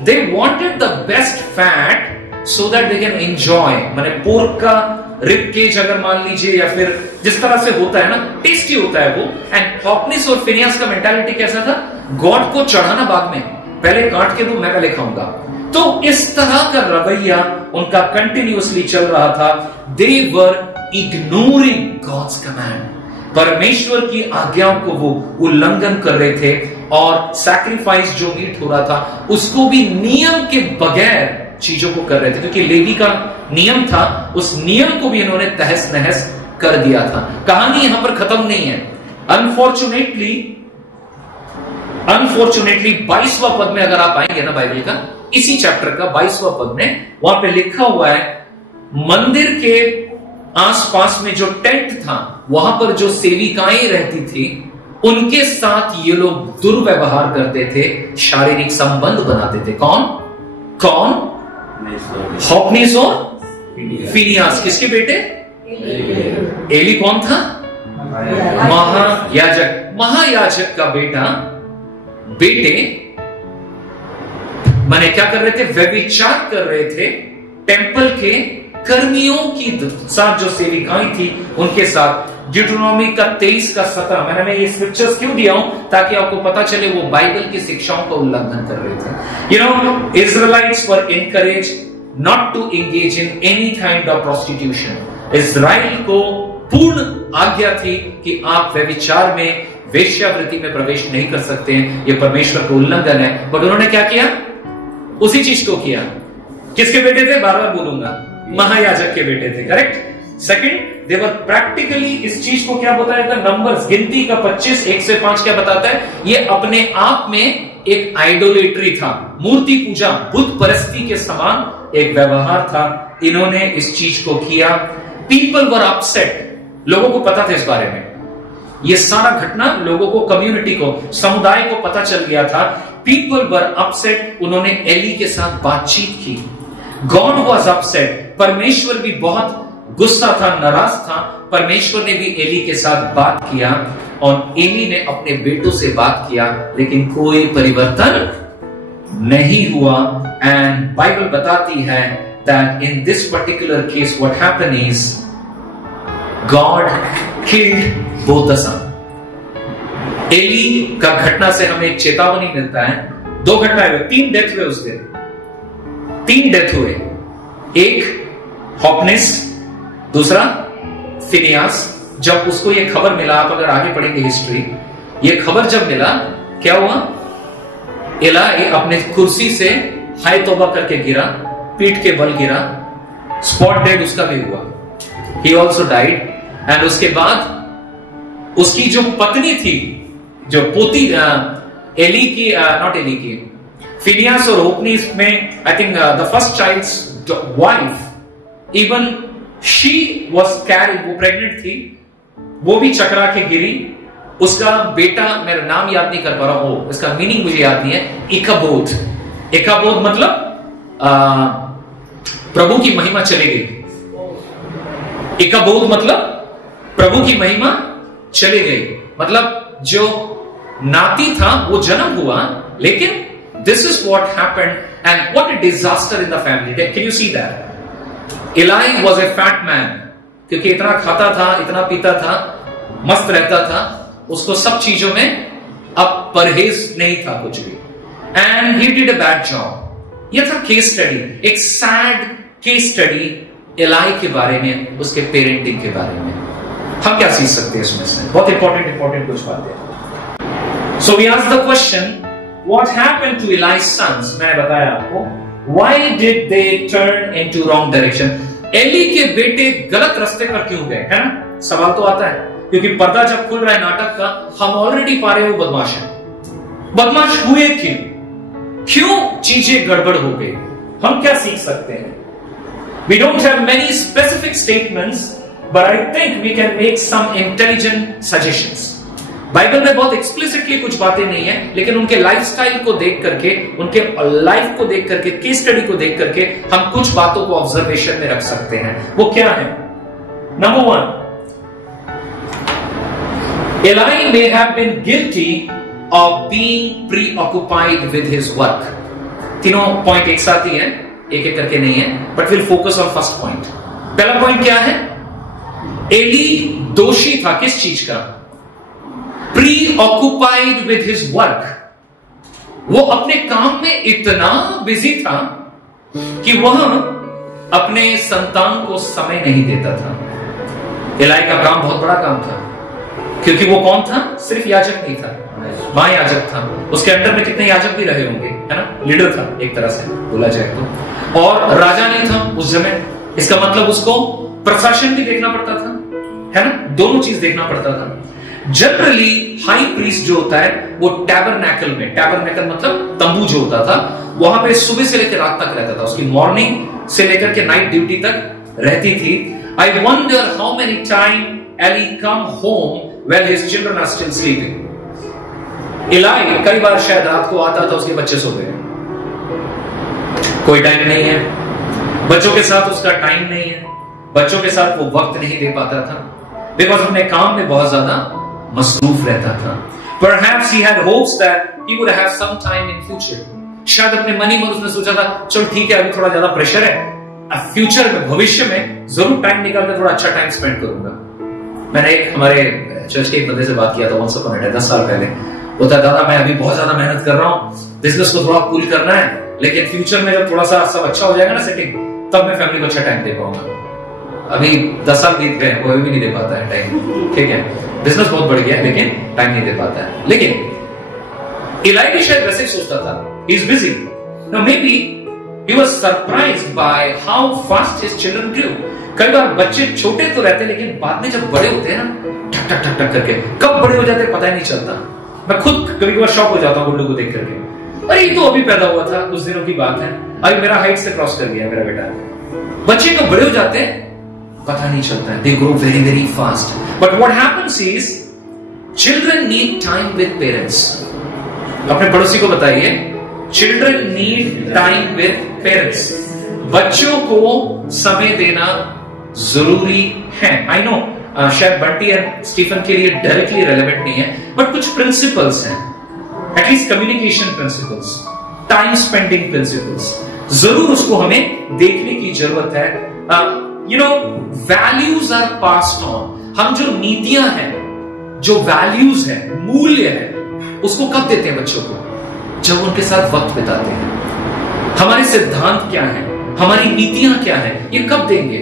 They wanted the best fat so that they can enjoy. माने पोर्क का रिब केज अगर मान लीजिए, या फिर जिस तरह से होता है ना, टेस्टी होता है वो। एंड हॉपनिस और फिनियास का मेंटालिटी कैसा था, गॉड को चढ़ाना बाद में, पहले काट के दो, मैं पहले खाऊंगा। तो इस तरह का रवैया उनका कंटिन्यूअसली चल रहा था। They were ignoring God's command, परमेश्वर की आज्ञाओं को वो उल्लंघन कर रहे थे, और सैक्रिफाइस जो मीट हो रहा था उसको भी नियम के बगैर चीजों को कर रहे थे, क्योंकि लेवी का नियम था, उस नियम को भी इन्होंने तहस नहस कर दिया था। कहानी यहां पर खत्म नहीं है। अनफॉर्चुनेटली 22वां पद में अगर आप आएंगे ना बाइबल का, इसी चैप्टर का 22वां पद में, वहां पे लिखा हुआ है, मंदिर के आसपास में जो टेंट था, वहां पर जो सेविकाएं रहती थी, उनके साथ ये लोग दुर्व्यवहार करते थे, शारीरिक संबंध बनाते थे। कौन? हॉपनिस और फिनियास। किसके बेटे? एली कौन था? महायाजक का बेटे माने क्या कर रहे थे? व्यभिचार कर रहे थे टेंपल के कर्मियों की साथ, जो सेविकाएं थी उनके साथ। ड्यूटरोनॉमी का 23 का 17, मैंने ये स्क्रिप्चर्स क्यों दिया हूं, ताकि आपको पता चले वो बाइबल की शिक्षाओं का उल्लंघन कर रहे थे। Israelites were encourage not to engage in any kind of prostitution. Israel को पूर्ण आज्ञा थी कि आप व्यभिचार में, वेश्यावृत्ति में प्रवेश नहीं कर सकते हैं, ये परमेश्वर का उल्लंघन है। बट उन्होंने क्या किया? उसी चीज को किया। किसके बेटे थे? बार बार बोलूंगा, महायाजक के बेटे थे। करेक्ट। सेकंड, दे वर प्रैक्टिकली, इस चीज को क्या बताया था? नंबर्स गिनती का 25 1 से 5 क्या बताता है? ये अपने आप में एक आइडोलेट्री था, मूर्ति पूजा, बुत परस्ती के समान एक व्यवहार था। इन्होंने इस चीज को किया। पीपल वर अपसेट, लोगों को पता था इस बारे में, ये सारा घटना लोगों को, कम्युनिटी को, समुदाय को पता चल गया था। पीपल वर अपसेट, उन्होंने एली के साथ बातचीत की। गॉड वॉज अपसेट, परमेश्वर भी बहुत गुस्सा था, नाराज था। परमेश्वर ने भी एली के साथ बात किया, और एली ने अपने बेटों से बात किया, लेकिन कोई परिवर्तन नहीं हुआ। एंड बाइबल बताती है that in this particular case what happened is God killed both the sons. Eli का घटना से हमें एक चेतावनी मिलता है। 2 घटनाएं हुई, 3 डेथ हुए उस दिन, 3 डेथ हुए। एक हॉपनिस, दूसरा फिनियास। जब उसको ये खबर मिला, आप अगर आगे पढ़ेंगे हिस्ट्री, ये खबर जब मिला, क्या हुआ? एली अपने कुर्सी से हाय तौबा करके गिरा, पीठ के बल गिरा, स्पॉट डेड उसका भी हुआ, ही ऑल्सो डाइड। एंड उसके बाद उसकी जो पत्नी थी, जो पोती एली की, नॉट एली की, फिनियास और होप्नी में, I think the first child's wife, even she was carrying, वो प्रेग्नेंट थी, वो भी चकरा के गिरी। उसका बेटा, मेरा नाम याद नहीं कर पा रहा हूं, इसका मीनिंग मुझे याद नहीं है, इकाबोध। इकाबोध मतलब प्रभु की महिमा चली गई। इकाबोध मतलब प्रभु की महिमा चली गई, मतलब जो नाती था वो जन्म हुआ, लेकिन this is what happened and what a disaster in the family. Can you see that? Eli was a fat man, क्योंकि इतना खाता था, इतना पीता था, मस्त रहता था, उसको सब चीजों में अब परहेज नहीं था कुछ भी। and he did a bad job. यह था केस स्टडी, एक सैड केस स्टडी एलाई के बारे में, उसके पेरेंटिंग के बारे में। हम क्या सीख सकते हैं इसमें से? बहुत इंपॉर्टेंट कुछ बातें। So we asked the question, what happened to Eli's sons? मैंने बताया आपको, why did they turn into wrong direction? Eli के बेटे गलत रास्ते पर क्यों गए, है ना? सवाल तो आता है, क्योंकि पर्दा जब खुल रहा है नाटक का, हम ऑलरेडी पा रहे हो बदमाश है। बदमाश हुए क्यों चीजें गड़बड़ हो गई? हम क्या सीख सकते हैं? We don't have many specific statements, but I think we can make some intelligent suggestions. Bible में बहुत एक्सप्लिसिटली कुछ बातें नहीं है, लेकिन उनके लाइफस्टाइल को देख करके, उनके लाइफ को देख करके, केस स्टडी को देख करके हम कुछ बातों को ऑब्जर्वेशन में रख सकते हैं। वो क्या है? Number 1, Eli may have been guilty of being preoccupied with his work. तीनों पॉइंट एक साथ ही है, एक एक करके नहीं है, but will focus on first point. पहला पॉइंट क्या है? एली दोषी था किस चीज का? प्रीऑक्युपाइड विद हिज वर्क। वो अपने काम में इतना बिजी था कि वह अपने संतान को समय नहीं देता था। एलाई का काम बहुत बड़ा काम था, क्योंकि वो कौन था? सिर्फ याजक नहीं था, महायाजक था। उसके अंडर में कितने याजक भी रहे होंगे, है ना? लीडर था एक तरह से बोला जाए तो, और राजा नहीं था उस समय। इसका मतलब उसको प्रशासन भी देखना पड़ता था, है ना? दोनों चीज देखना पड़ता था। जनरली हाई प्रीस्ट जो होता है वो टैबरनैकल में, टैबरनैकल मतलब तंबू जो होता था, वहां पे सुबह से लेकर रात तक रहता था। उसकी मॉर्निंग से लेकर के नाइट ड्यूटी तक रहती थी। I wonder how many time Eli come home when his children are still sleeping. Eli कई बार शायद रात को आता था, उसके बच्चे सो गए, कोई टाइम नहीं है, बच्चों के साथ उसका टाइम नहीं है, बच्चों के साथ वो वक्त नहीं दे पाता था, बिकॉज अपने काम में बहुत ज्यादा मसरूफ रहता था। Perhaps he had hopes that he would have some time in future. शायद अपने मन ही मन उसने सोचा था, चलो ठीक है, अभी थोड़ा ज्यादा प्रेशर है, अब फ्यूचर में, भविष्य में जरूर टाइम निकाल कर थोड़ा अच्छा टाइम स्पेंड करूंगा। मैंने एक हमारे चर्च के एक बंदे से बात किया था, once upon a time, 10 साल पहले। वो था, दादा मैं अभी बहुत ज्यादा मेहनत कर रहा हूँ, बिजनेस को थोड़ा कूल करना है, लेकिन फ्यूचर में जब थोड़ा सा सब अच्छा हो जाएगा ना सेटिंग, तब मैं फैमिली को अच्छा टाइम दे पाऊंगा। अभी 10 साल बीत गए, वो भी नहीं दे पाता है टाइम, ठीक है? बिजनेस बहुत बढ़ गया है, लेकिन टाइम नहीं दे पाता है। लेकिन एलाई भी शायद वैसे ही सोचता था, he is busy. Now maybe he was surprised by how fast his children grew. कई बार बच्चे छोटे तो रहते, लेकिन बाद में जब बड़े होते हैं ना, टक टक टक टक करके कब बड़े हो जाते हैं पता ही नहीं चलता। मैं खुद कभी कभार शॉक हो जाता हूँ गुड्डू को देख करके, अरे ये तो अभी पैदा हुआ था, कुछ दिनों की बात है, अभी मेरा हाइट से क्रॉस कर गया मेरा बेटा। बच्चे कब बड़े हो जाते हैं पता नहीं चलता है, they grow very very fast. But what happens is children need time with parents. अपने पड़ोसी को बताइए, children need time with parents. बच्चों को समय देना जरूरी है। I know शायद बंटी और स्टीफन के लिए डायरेक्टली रेलेवेंट नहीं है, बट कुछ प्रिंसिपल्स हैं, at least communication principles, time spending principles, जरूर उसको हमें देखने की जरूरत है। You know, values are passed on. हम जो नीतियां हैं, जो वैल्यूज है, मूल्य है, उसको कब देते हैं बच्चों को? जब उनके साथ वक्त बिताते हैं। हमारे सिद्धांत क्या है, हमारी नीतियां क्या है, ये कब देंगे?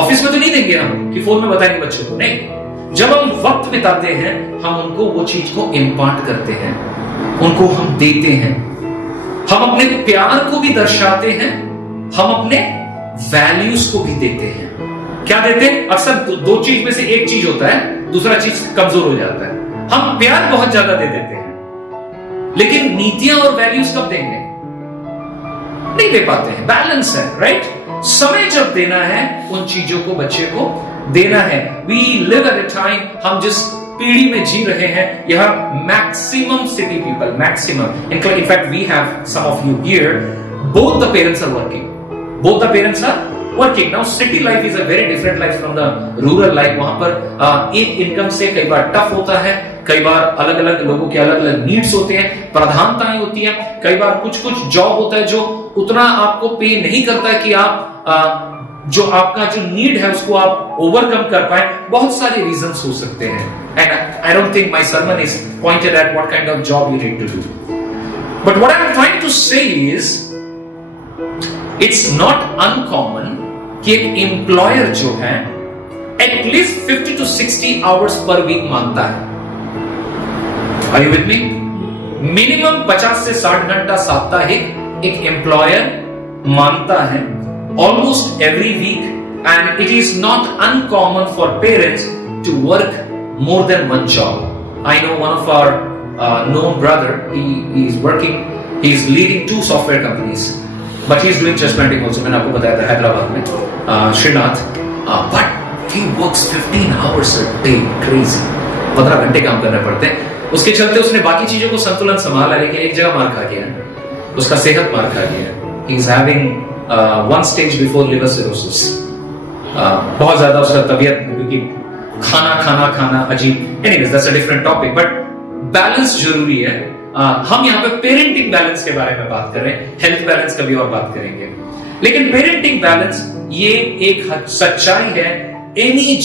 ऑफिस में तो नहीं देंगे हम कि फोन में बताएंगे बच्चों को, नहीं। जब हम वक्त बिताते हैं, हम उनको वो चीज को इम्पार्ट करते हैं, उनको हम देते हैं, हम अपने प्यार को भी दर्शाते हैं, हम अपने वैल्यूज को भी देते हैं। क्या देते हैं? अक्सर दो चीज में से एक चीज होता है, दूसरा चीज कमजोर हो जाता है। हम प्यार बहुत ज्यादा दे देते हैं, लेकिन नीतियां और वैल्यूज कब देंगे? नहीं दे पाते हैं। बैलेंस है, राइट? समय जब देना है, उन चीजों को बच्चे को देना है। We live at a time, हम जिस पीढ़ी में जी रहे हैं, यह maximum city people, maximum, in fact we have some of you here, both the parents are working, both the parents are working. Now city life is a very different life from the rural life. वहां पर एक income से कई बार tough होता है, कई बार अलग अलग लोगों के अलग अलग नीड्स होते हैं, प्राधान्यताएं होती हैं, कई बार कुछ कुछ जॉब होता है जो उतना आपको पे नहीं करता है कि आप जो आपका जो नीड है उसको आप ओवरकम कर पाए। बहुत सारे रीजंस हो सकते हैं, and I don't think my sermon is pointed at what kind of job you need to do. But what I'm trying to say is, it's not uncommon कि एक एम्प्लॉयर जो है at least 50 to 60 hours per week मांगता है. Are you with me? Minimum 50 से 60 घंटा साप्ताहिक एक एम्प्लॉयर मांगता है almost every week. And it is not uncommon for parents to work more than one job. I know one of our known brother. He is working. He is leading 2 software companies, but he is doing chess painting also. मैंने आपको बताया था हैदराबाद में Srinath. But he works 15 hours a day. Crazy. 15 घंटे काम करने पड़ते हैं. उसके चलते उसने बाकी चीजों को संतुलन संभाला, लेकिन एक जगह मार खा गया. उसका सेहत मार खा गया. He is having one stage before liver cirrhosis. बहुत ज्यादा उसका तबीयत, क्योंकि खाना अजीब. Anyways that's a different topic. But balance जरूरी है. हम यहाँ पे पेरेंटिंग बैलेंस के बारे में बात कर रहे हैं. हेल्थ बैलेंस का भी और बात करेंगे. लेकिन पेरेंटिंग बैलेंस ये एक सच्चाई है. Any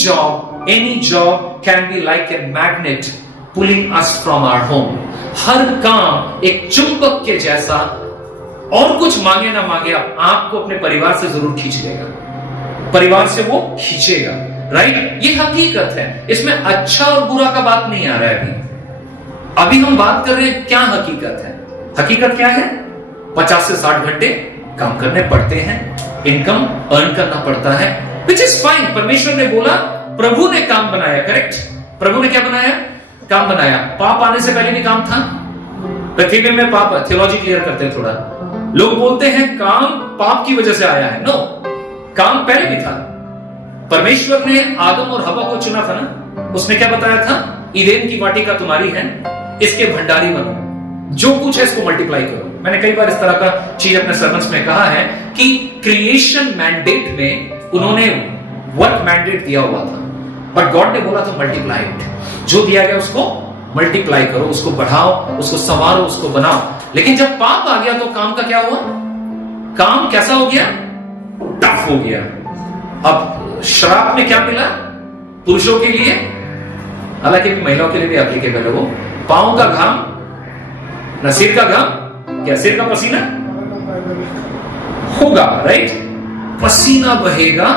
job can be like a magnet pulling us from our home. हर काम एक चुंबक के जैसा, और कुछ मांगे ना मांगे आपको अपने परिवार से जरूर खींच लेगा. परिवार से वो खींचेगा. राइट? ये हकीकत है. इसमें अच्छा और बुरा का बात नहीं आ रहा है. अभी हम बात कर रहे हैं क्या हकीकत है. हकीकत क्या है? 50 से 60 घंटे काम करने पड़ते हैं, इनकम अर्न करना पड़ता है, विच इज फाइन. परमेश्वर ने बोला, प्रभु ने काम बनाया. करेक्ट? प्रभु ने क्या बनाया? काम बनाया. पाप आने से पहले भी काम था. पृथ्वी में पाप, थियोलॉजी क्लियर करते हैं थोड़ा. लोग बोलते हैं काम पाप की वजह से आया है. नो, काम पहले भी था. परमेश्वर ने आदम और हवा को चुना था ना. उसने क्या बताया था? ईदेन की वाटिका तुम्हारी है, इसके भंडारी बनो, जो कुछ है इसको मल्टीप्लाई करो. मैंने कई बार इस तरह का चीज अपने सर्मन्स में कहा है कि क्रिएशन मैंडेट में उन्होंने वर्क मैंडेट दिया हुआ था, बट गॉड ने बोला था मल्टीप्लाई इट. जो दिया गया उसको मल्टीप्लाई करो, उसको बढ़ाओ, उसको संवारो, उसको बनाओ. लेकिन जब पाप आ गया तो काम का क्या हुआ? काम कैसा हो गया? टफ हो गया. अब श्राप में क्या मिला पुरुषों के लिए, हालांकि महिलाओं के लिए भी एप्लीकेबल है वो. पांव का घाम ना सिर का घाम, क्या सिर का पसीना होगा. राइट? पसीना बहेगा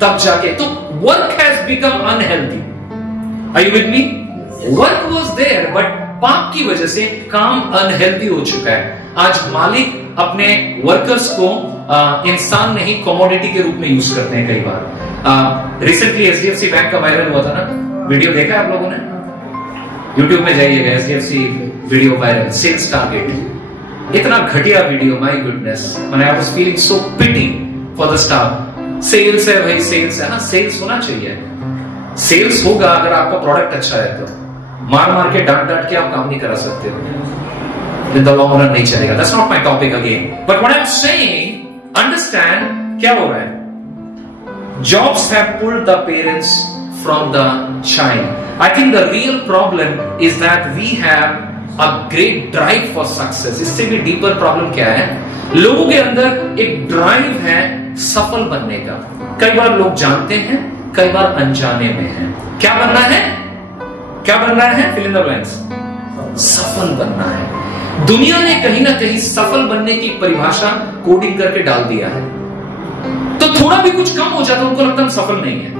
तब जाके. तो work has become unhealthy. Are you with me? Work was there, but पाप की वजह से काम अनहेल्दी हो चुका है. आज मालिक अपने वर्कर्स को इंसान नहीं कमोडिटी के रूप में यूज करते हैं कई बार. रिसेंटली एचडीएफसी बैंक का वायरल हुआ था ना, वीडियो देखा आप लोगों ने? यूट्यूब में जाइएगा, HDFC video viral, sales target. इतना घटिया video, my goodness. I was feeling so pity for the staff. Sales है भाई, सेल्स है. हाँ, सेल्स होना चाहिए. सेल्स होगा अगर आपका प्रोडक्ट अच्छा है तो. मार के डांट के आप काम नहीं करा सकते हो. In the long run नहीं चलेगा. That's not my topic again. But what I'm saying, understand क्या हो रहा है? Jobs have pulled the parents from the child. I think the real problem is that we have a great drive for success. इससे भी deeper problem क्या है? लोगों के अंदर एक drive है सफल बनने का. कई बार लोग जानते हैं, कई बार अनजाने में हैं. क्या बनना है? क्या बनना है? Fill in the blanks. सफल बनना है. दुनिया ने कहीं ना कहीं सफल बनने की परिभाषा कोडिंग करके डाल दिया है. तो थोड़ा भी कुछ कम हो जाता उनको लगता है सफल नहीं है.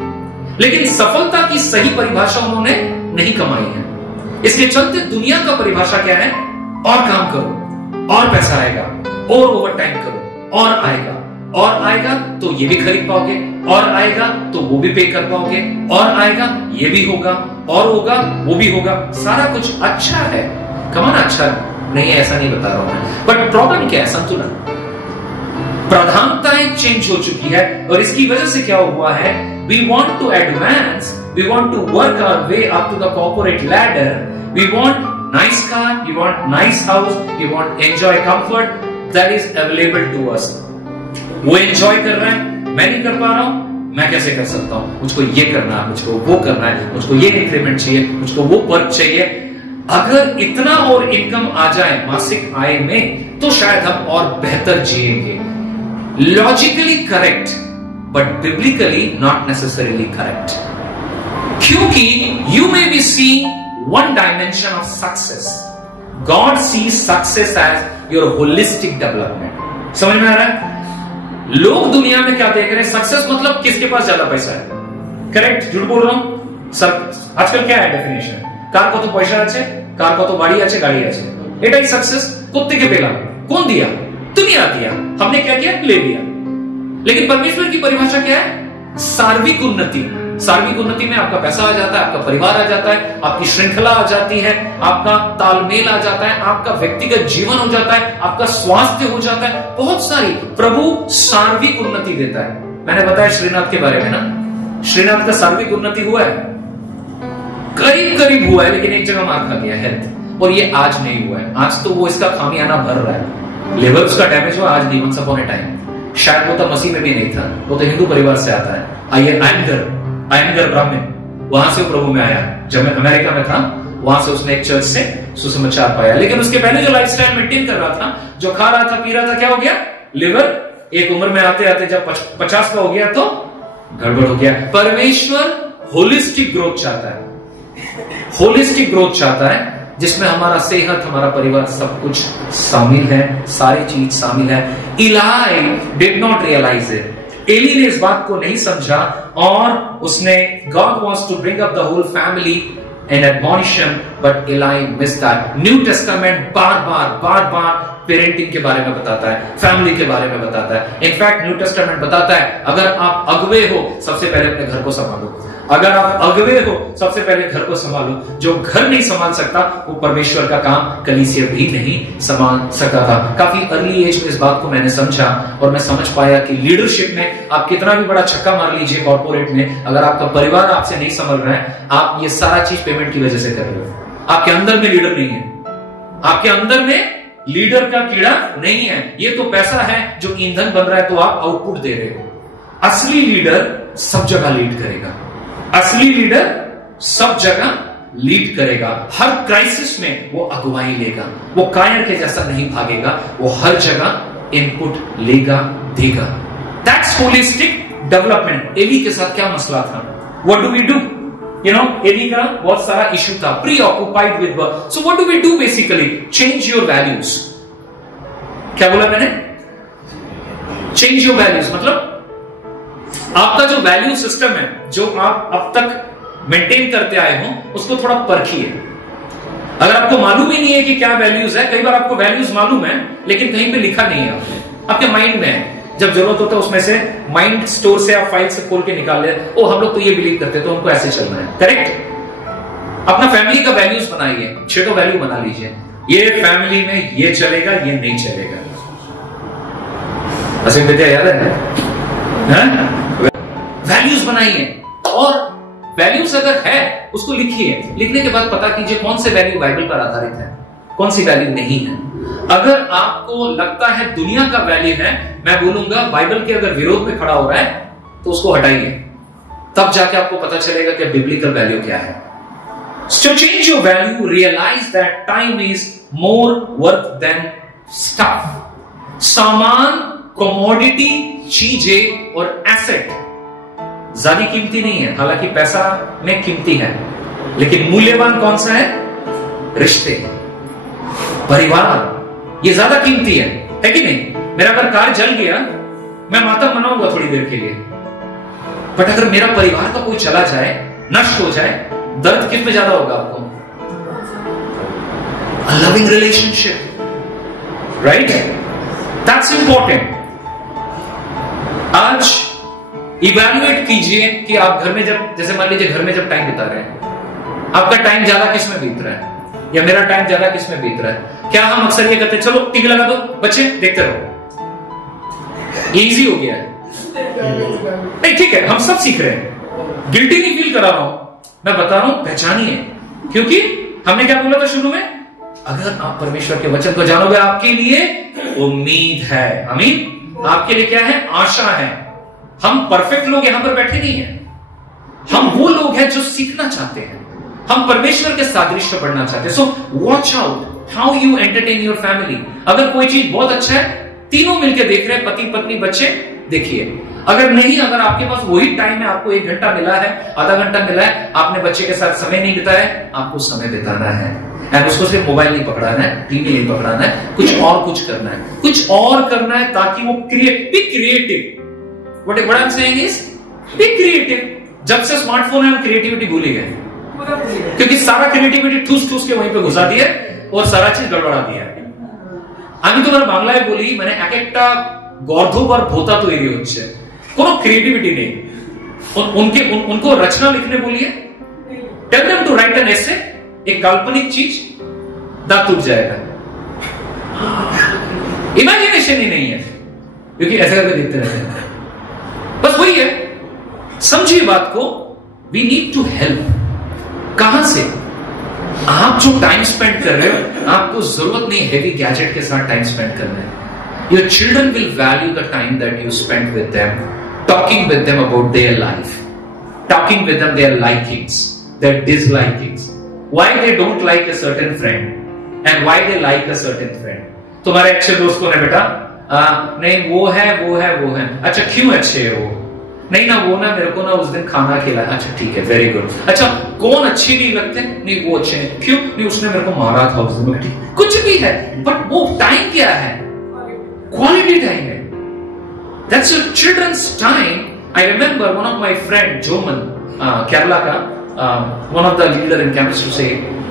लेकिन सफलता की सही परिभाषा उन्होंने नहीं कमाई है. इसके चलते दुनिया का परिभाषा क्या है? और काम करो, और पैसा आएगा, और ओवर टाइम करो, और आएगा तो ये भी खरीद पाओगे, और आएगा तो वो भी पे कर पाओगे, और आएगा ये भी होगा, और होगा वो भी होगा. सारा कुछ अच्छा है, कमाना अच्छा नहीं है, ऐसा नहीं बता रहा हूं मैं. बट प्रॉब्लम क्या है? संतुलन. प्रधानताएं चेंज हो चुकी है, और इसकी वजह से क्या हुआ है? We want to advance, we want to work our way up to the corporate ladder. We want nice car, we want nice house, we want enjoy comfort that is available to us. वो enjoy कर रहा है, मैं नहीं कर पा रहा हूं, मैं कैसे कर सकता हूं? मुझको ये करना है, मुझको वो करना है, मुझको ये इंक्रीमेंट चाहिए, मुझको वो पर्क चाहिए. अगर इतना और इनकम आ जाए मासिक आय में तो शायद हम और बेहतर जिएंगे. Logically correct, but biblically not necessarily correct. क्योंकि you may be seeing one dimension of success, God sees success as your holistic development. समझ में आ रहा है? लोग दुनिया में क्या देख रहे हैं? सक्सेस मतलब किसके पास ज्यादा पैसा है। करेक्ट? झूठ बोल रहा हूं? सर आजकल क्या है डेफिनेशन? कार को तो पैसा अच्छे, कार को तो बाड़ी अच्छे, गाड़ी अच्छे, एटा ही सक्सेस। कुत्ते के पेला कौन दिया? दुनिया दिया। हमने क्या किया? ले लिया। लेकिन परमेश्वर की परिभाषा क्या है? सार्विक उन्नति। सार्विक उन्नति में आपका पैसा आ जाता है, आपका परिवार आ जाता है, आपकी श्रृंखला आ जाती है, आपका तालमेल आ जाता है, आपका व्यक्तिगत जीवन हो जाता है, आपका स्वास्थ्य हो जाता है, बहुत सारी प्रभु सार्विक उन्नति देता है। मैंने बताया श्रीनाथ के बारे में ना, श्रीनाथ का सार्विक उन्नति हुआ है, करीब करीब हुआ है, लेकिन एक जगह मार खा गया हेल्थ, और ये आज नहीं हुआ है। आज तो वो इसका खामियाना भर रहा है। लेबर उसका डैमेज हुआ, आज नहीं। वंस अपॉन ए टाइम शायद वो तो मसीह में भी नहीं था, वो तो हिंदू परिवार से आता है। आयनगर ब्राह्मण, वहां से वो प्रभु में आया। जब मैं अमेरिका में था, वहां से उसने एक चर्च से सुसमाचार पाया। लेकिन उसके पहले जो लाइफस्टाइल मेंटेन कर रहा था, जो खा रहा था, पी रहा था, क्या हो गया? लिवर। एक उम्र में आते आते जब 50 का हो गया तो गड़बड़ हो गया। परमेश्वर होलिस्टिक ग्रोथ चाहता है, होलिस्टिक ग्रोथ चाहता है, जिसमें हमारा सेहत, हमारा परिवार, सब कुछ शामिल है, सारी चीज शामिल है। Eli did not realize it. Eli ने इस बात को नहीं समझा, और उसने God wants to bring up the whole family and admonition, but Eli missed that. New testament बार बार पेरेंटिंग के बारे में बताता है, फैमिली के बारे में बताता है। इनफैक्ट न्यू टेस्टामेंट बताता है, अगर आप अगवे हो, सबसे पहले अपने घर को संभालो। अगर आप अगवे हो, सबसे पहले घर को संभालो। जो घर नहीं संभाल सकता, वो परमेश्वर का काम कलीसिया भी नहीं संभाल सकता था। काफी अर्ली एज में इस बात को मैंने समझा, और मैं समझ पाया कि लीडरशिप में आप कितना भी बड़ा छक्का मार लीजिए कॉर्पोरेट में, अगर आपका परिवार आपसे नहीं संभल रहा है, आप ये सारा चीज पेमेंट की वजह से कर रहे हो। आपके अंदर में लीडर नहीं है, आपके अंदर में लीडर का कीड़ा नहीं है। ये तो पैसा है जो ईंधन बन रहा है, तो आप आउटपुट दे रहे हो। असली लीडर सब जगह लीड करेगा। असली लीडर सब जगह लीड करेगा। हर क्राइसिस में वो अगुवाई लेगा, वो कायर के जैसा नहीं भागेगा, वो हर जगह इनपुट लेगा, देगा। That's holistic development. एली के साथ क्या मसला था? What do we do? You know, Eli का बहुत सारा इश्यू था, preoccupied with work. So what do we do basically? Change your values. क्या बोला मैंने? चेंज योर वैल्यूज मतलब आपका जो वैल्यू सिस्टम है, जो आप अब तक मेंटेन करते आए हो, उसको थोड़ा परखिए। अगर आपको मालूम ही नहीं है कि क्या वैल्यूज है, कई बार आपको वैल्यूज मालूम है लेकिन कहीं पे लिखा नहीं है आपने, आपके माइंड में है। जब जरूरत होता है उसमें से माइंड स्टोर से आप फाइल से खोल के निकाल ले, ओ हम लोग तो ये बिलीव करते हैं, तो हमको ऐसे चलना है। करेक्ट? अपना फैमिली का वैल्यूज बनाइए, 6 वैल्यू बना लीजिए। ये फैमिली में ये चलेगा, ये नहीं चलेगा। असीम विद्या याद है? वैल्यूज बनाइए, और वैल्यूज अगर है उसको लिखिए। लिखने के बाद पता कीजिए कौन से वैल्यू बाइबल पर आधारित है, कौन सी वैल्यू नहीं है। अगर आपको लगता है दुनिया का वैल्यू है, मैं बोलूंगा बाइबल के अगर विरोध में खड़ा हो रहा है तो उसको हटाइए, तब जाके आपको पता चलेगा कि बिब्लिकल वैल्यू क्या है। So change your value, realize that time is more worth than stuff. सामान, कमोडिटी, चीजें और एसेट ज्यादा कीमती नहीं है। हालांकि पैसा में कीमती है, लेकिन मूल्यवान कौन सा है? रिश्ते, परिवार, ये ज्यादा कीमती है कि नहीं? मेरा अगर कार जल गया, मैं मातम मनाऊंगा थोड़ी देर के लिए, बट अगर मेरा परिवार का कोई चला जाए, नष्ट हो जाए, दर्द किस में ज्यादा होगा आपको? A loving relationship, right? That's important. आज इवैल्यूएट कीजिए कि आप घर में जब, जैसे मान लीजिए घर में जब टाइम बिता रहे हैं, आपका टाइम ज्यादा किस में बीत रहा है, या मेरा टाइम ज्यादा किस में बीत रहा है? क्या हम अक्सर ये कहते हैं, चलो टीवी लगा दो, बच्चे देखते रहो, ये इजी हो गया है? नहीं, ठीक है, हम सब सीख रहे हैं, गिल्टी नहीं फील करा रहा हूं, मैं बता रहा हूं पहचानिए। क्योंकि हमने क्या बोला था शुरू में? अगर आप परमेश्वर के वचन को जानोगे, आपके लिए उम्मीद है। आमीन। आपके लिए क्या है? आशा है। हम परफेक्ट लोग यहां पर बैठे नहीं हैं, हम वो लोग हैं जो सीखना चाहते हैं, हम परमेश्वर के सादृश्य बढ़ना चाहते हैं। So watch out how you entertain your family. अगर कोई चीज बहुत अच्छा है, तीनों मिलकर देख रहे हैं, पति पत्नी बच्चे, देखिए। अगर नहीं, अगर आपके पास वही टाइम है, आपको 1 घंटा मिला है, आधा घंटा मिला है, आपने बच्चे के साथ समय नहीं बिताया, आपको समय बिताना है। एंड उसको सिर्फ मोबाइल नहीं पकड़ाना है, टीवी नहीं पकड़ाना है, कुछ करना है, कुछ और करना है, ताकि वो be creative. What I am saying is be creative. जब से स्मार्टफोन है हम क्रिएटिविटी भूल ही गए, क्योंकि सारा क्रिएटिविटी ठूस के वहीं पे घुसा दिया और सारा चीज गड़बड़ा दिया। আমি তোমার বাংলায় বলি, মানে এক একটা গর্ধব আর ভোতা তৈরি হচ্ছে, কোনো ক্রিয়েটিভিটি নেই। उनको रचना लिखने बोलिए, tell them to write an essay, एक काल्पनिक चीज, दांत टूट जाएगा। इमेजिनेशन ही नहीं है, क्योंकि ऐसा करके देखते रहते हैं। बस वही है, समझिए बात को। We need to help. कहां से? आप जो टाइम स्पेंड कर रहे हो, आपको जरूरत नहीं हेवी गैजेट के साथ टाइम स्पेंड करना है। Your children will value the time that you spend with them, talking with them about their life, talking with them their likings, their dislikings, why they don't like a certain friend and why they like a certain friend. तुम्हारे अच्छे दोस्त कौन है बेटा? नहीं वो है। अच्छा क्यों अच्छे है वो? नहीं ना वो ना मेरे को ना उस दिन खाना खिलाया। अच्छा ठीक है, वेरी गुड। अच्छा कौन अच्छे नहीं लगते? नहीं वो अच्छे नहीं। क्यों? नहीं उसने मेरे को मारा था उस दिन। ठीक, कुछ भी है, बट वो टाइम क्या है? क्वालिटी टाइम है। That's your children's time. I remember one of my friend Joman, Kerala का, one of the leader in chemistry से,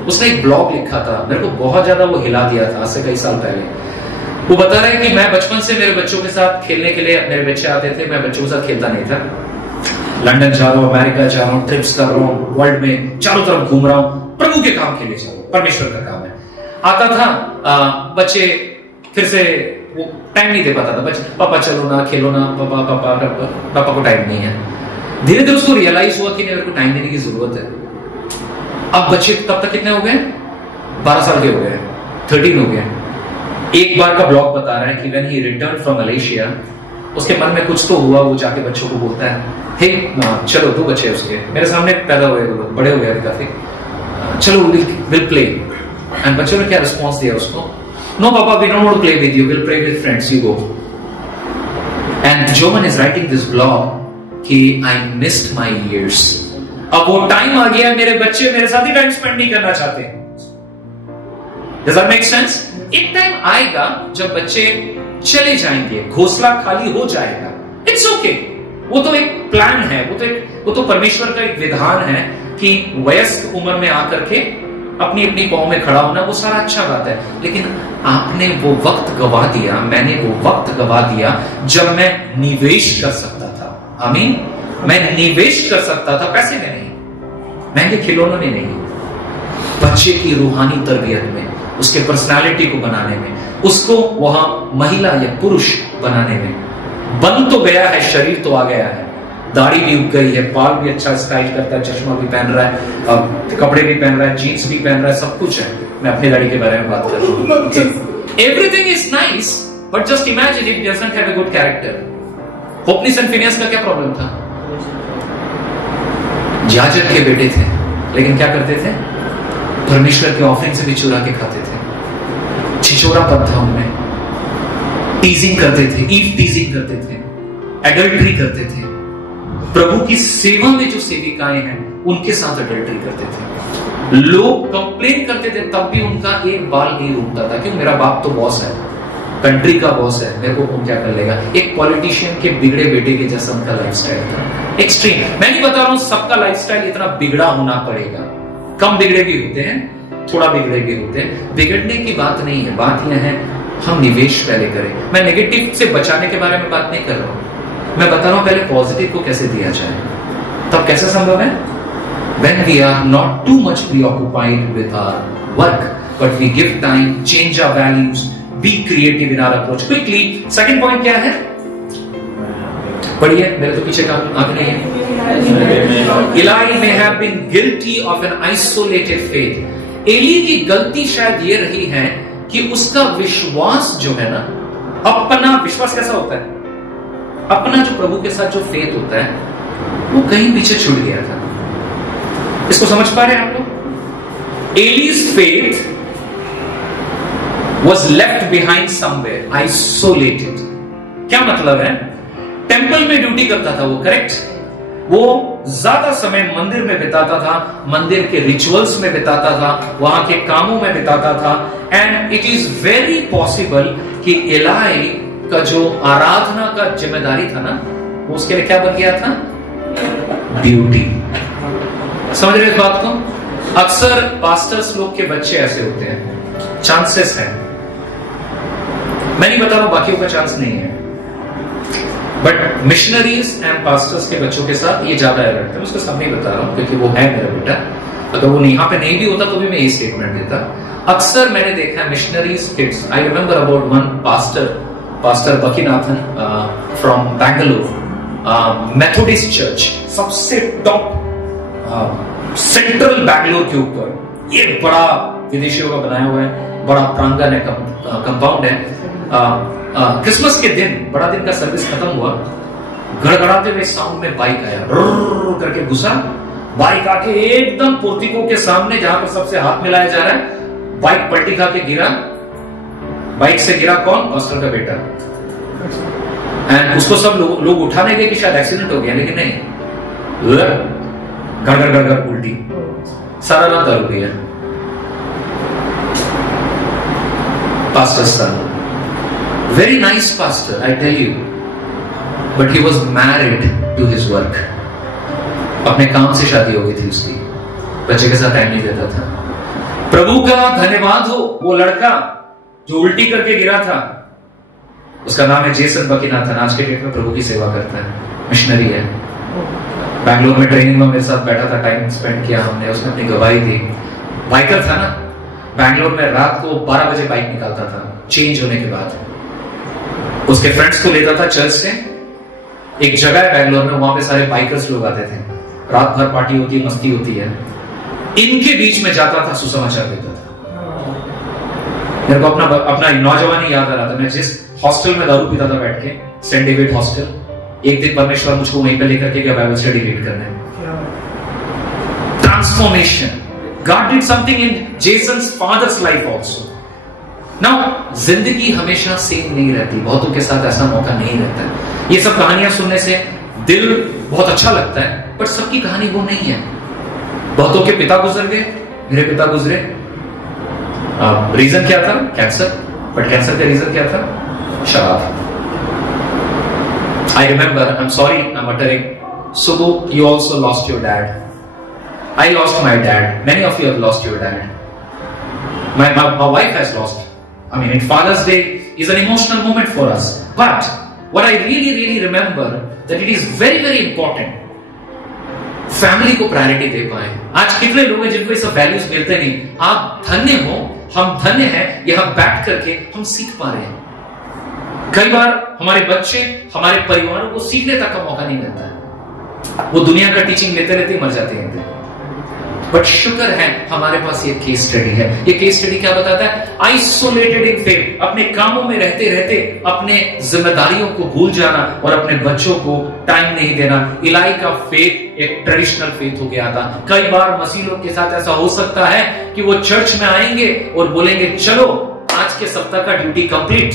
उसने एक ब्लॉग लिखा था, मेरे को बहुत ज्यादा वो हिला दिया था, आज से कई साल पहले। वो बता रहे हैं कि मैं बचपन से मेरे बच्चों के साथ खेलने के लिए, मेरे बच्चे आते थे, मैं बच्चों के साथ खेलता नहीं था। लंदन जा रहा हूं, अमेरिका जा रहा हूं, ट्रिप्स कर रहा हूं, वर्ल्ड में चारों तरफ घूम रहा हूं, प्रभु के काम के लिए जा रहा हूं, परमेश्वर का काम है। आता था, बच्चे फिर से वो टाइम नहीं दे पाता था, बच्चे पापा चलो ना, खेलो ना, पापा को टाइम नहीं है। धीरे धीरे उसको रियलाइज हुआ कि नहीं, मेरे को टाइम देने की जरूरत है। अब बच्चे तब तक कितने हो गए? 12 साल के हो गए, 13 हो गए। एक बार का ब्लॉग बता रहा है कि when he return from Malaysia, उसके मन में कुछ तो हुआ, वो जाके बच्चों को बोलता है, हे चलो, 2 बच्चे उसके मेरे सामने पैदा हुए, बड़े हो गए काफी, चलो विल प्ले। एंड बच्चों ने क्या रिस्पॉन्स दिया उसको? No papa, we don't want to play with you, will play with friends, you go. And Joman is writing this blog कि आई मिस्ड माय इयर्स। अब वो टाइम आ गया, मेरे बच्चे मेरे साथ ही टाइम स्पेंड नहीं करना चाहते। Does that make sense? एक टाइम आएगा जब बच्चे चले जाएंगे, घोंसला खाली हो जाएगा। इट्स ओके, वो तो एक प्लान है, वो तो परमेश्वर का एक विधान है कि वयस्क उम्र में आकर के अपनी अपनी पांव में खड़ा होना, वो सारा अच्छा बात है। लेकिन आपने वो वक्त गवा दिया, मैंने वो वक्त गवा दिया जब मैं निवेश कर सकता था। आमीन। मैं निवेश कर सकता था, पैसे में नहीं, महंगे खिलौनों में नहीं, बच्चे की रूहानी तरबियत में, उसके पर्सनालिटी को बनाने में, उसको वहां महिला या पुरुष बनाने में। बन तो गया है, शरीर तो आ गया है, दाढ़ी भी उग गई है, बाल भी अच्छा स्टाइल करता है, चश्मा भी पहन रहा है, कपड़े भी पहन रहा है, जीन्स भी पहन रहा है, सब कुछ है। मैं अपनी दाढ़ी के बारे में बात कर रहा हूं। Everything is nice, but just imagine if doesn't have a good character. Hophni and Phinehas का क्या प्रॉब्लम था? याजक के बेटे थे, लेकिन क्या करते थे? परमेश्वर के ऑफरिंग से भी चुरा के खाते थे। छिछोरापन था उनमें, टीजिंग करते थे, ईव टीजिंग करते थे, एडल्ट्री करते थे। प्रभु की सेवा में जो सेविकाएं हैं उनके साथ एडल्ट्री करते थे। लोग कंप्लेन करते थे, तब भी उनका एक बाल नहीं रुकता था। क्यों? मेरा बाप तो बॉस है, कंट्री का बॉस है, मेरे को कौन क्या कर लेगा। एक पॉलिटिशियन के बिगड़े बेटे के जैसा उनका लाइफस्टाइल था, एक्सट्रीम। मैं नहीं बता रहा हूं सबका लाइफस्टाइल इतना बिगड़ा होना पड़ेगा, कम बिगड़े भी होते हैं, थोड़ा बिगड़े भी होते हैं। बिगड़ने की बात नहीं है, बात यह है हम निवेश पहले करें। मैं नेगेटिव से बचाने के बारे में बात नहीं कर रहा हूं, मैं बता रहा हूं पहले पॉजिटिव को कैसे दिया जाए। तब कैसे संभव है? When we are not too much preoccupied with our work, but we give time, change our values, be creative in our approach. Quickly, second point क्या है? पढ़िए, मेरे तो पीछे का आंख नहीं है। Eli may have been guilty of an isolated faith. Eli की गलती शायद ये रही है कि उसका विश्वास जो है ना, अपना विश्वास कैसा होता है? अपना जो प्रभु के साथ जो फेथ होता है, वो कहीं पीछे छूट गया था। इसको समझ पा रहे हैं आप लोग? Allies faith was left behind somewhere, isolated. क्या मतलब है? टेंपल में ड्यूटी करता था वो, करेक्ट? वो ज्यादा समय मंदिर में बिताता था, मंदिर के रिचुअल्स में बिताता था, वहां के कामों में बिताता था। And it is very possible कि एलाई का जो आराधना का जिम्मेदारी था ना, वो उसके लिए क्या बन गया था? ड्यूटी। समझ रहे इस बात को? अक्सर पास्टर्स लोग के बच्चे ऐसे होते हैं, चांसेस हैं, मैं नहीं बता रहा हूं बाकियों का चांस नहीं है, बट मिशनरीज एंड पास्टर्स के बच्चों के साथ ये ज्यादा अलर्ट है। उसके सामने ही बता रहा हूं क्योंकि वो है मेरा बेटा। अगर वो यहाँ पे नहीं भी होता तो भी मैं ये स्टेटमेंट देता। अक्सर मैंने देखा है missionaries kids. I remember about one pastor Bakinathan from Bangalore, Methodist church, सबसे टॉप सेंट्रल बैंगलोर के ऊपर, ये बड़ा विदेशियों का बनाया हुआ है, बड़ा प्रांगण है, कंपाउंड है। क्रिसमस के दिन, बड़ा दिन का सर्विस खत्म हुआ, गड़गड़ाते हुए साउंड में बाइक आया, करके घुसा, बाइक आके एकदम पोर्टिको के सामने जहां पर सबसे हाथ मिलाया जा रहा है, बाइक पलटी खा के गिरा। बाइक से गिरा कौन? पास्टर का बेटा। एंड उसको सब लोग उठाने गए कि शायद एक्सीडेंट हो गया, लेकिन नहीं, गड़गड़ उल्टी, सारा रात दारू पिया। Pastor son, very nice pastor, I tell you, but he was married to his work. अपने काम से शादी हो गई थी उसकी, बच्चे के साथ टाइम नहीं देता था। प्रभु का धन्यवाद हो, वो लड़का जो उल्टी करके गिरा था, उसका नाम है जेसन बकीनाथन, आज के डेट में प्रभु की सेवा करता है, मिशनरी है। बैंगलोर में ट्रेनिंग में मेरे साथ बैठा था, टाइम स्पेंड किया हमने, उसने अपनी गवाही दी। बाइकर था ना, बैंगलोर में रात को 12 बजे बाइक निकालता था चेंज होने के बाद, उसके फ्रेंड्स को लेता था चर्च से। एक जगह है बैंगलोर में, वहां पे सारे बाइकर्स लोग आते थे, रात भर पार्टी होती है, मस्ती होती है, इनके बीच में जाता था, सुसमाचार देता था। मेरे को अपना नौजवानी याद आ रहा था, मैं जिस हॉस्टल में दारू पीता था बैठ के, सेंट डेविड हॉस्टल, एक दिन परमेश्वर मुझको वहीं पे लेकर के गया बाइबल स्टडी रीड करने। Transformation, God did something in Jason's father's life also. Now, जिंदगी हमेशा सेम नहीं रहती, बहुतों के साथ ऐसा मौका नहीं रहता है। ये सब कहानियां सुनने से दिल बहुत अच्छा लगता है, पर सबकी कहानी वो नहीं है। बहुतों के पिता गुजर गए, मेरे पिता गुजरे, रीजन क्या था? कैंसर। बट कैंसर का रीजन क्या था? शराब। I remember, I'm sorry, I'm uttering, Subbu, you also lost your dad. I lost my dad. Many of you have lost your dad. My wife has lost. I mean, in Father's Day is an emotional moment for us. But what I really remember that it is very important. Family को priority दे पाए। आज कितने लोग हैं जिनको ये सब values मिलते नहीं। आप धन्य हो, हम धन्य हैं, यहां बैठ करके हम सीख पा रहे हैं। कई बार हमारे बच्चे, हमारे परिवारों को सीखने तक का मौका नहीं मिलता है, वो दुनिया का टीचिंग लेते लेते मर जाते हैं। बट शुक्र है हमारे पास ये केस स्टडी है। ये केस स्टडी क्या बताता है? आइसोलेटेड इन फेथ, अपने कामों में रहते रहते अपने जिम्मेदारियों को भूल जाना और अपने बच्चों को टाइम नहीं देना। इलाई का फेथ एक ट्रेडिशनल फेथ हो गया था। कई बार मसीह लोग के साथ ऐसा हो सकता है कि वो चर्च में आएंगे और बोलेंगे चलो आज के सप्ताह का ड्यूटी कंप्लीट,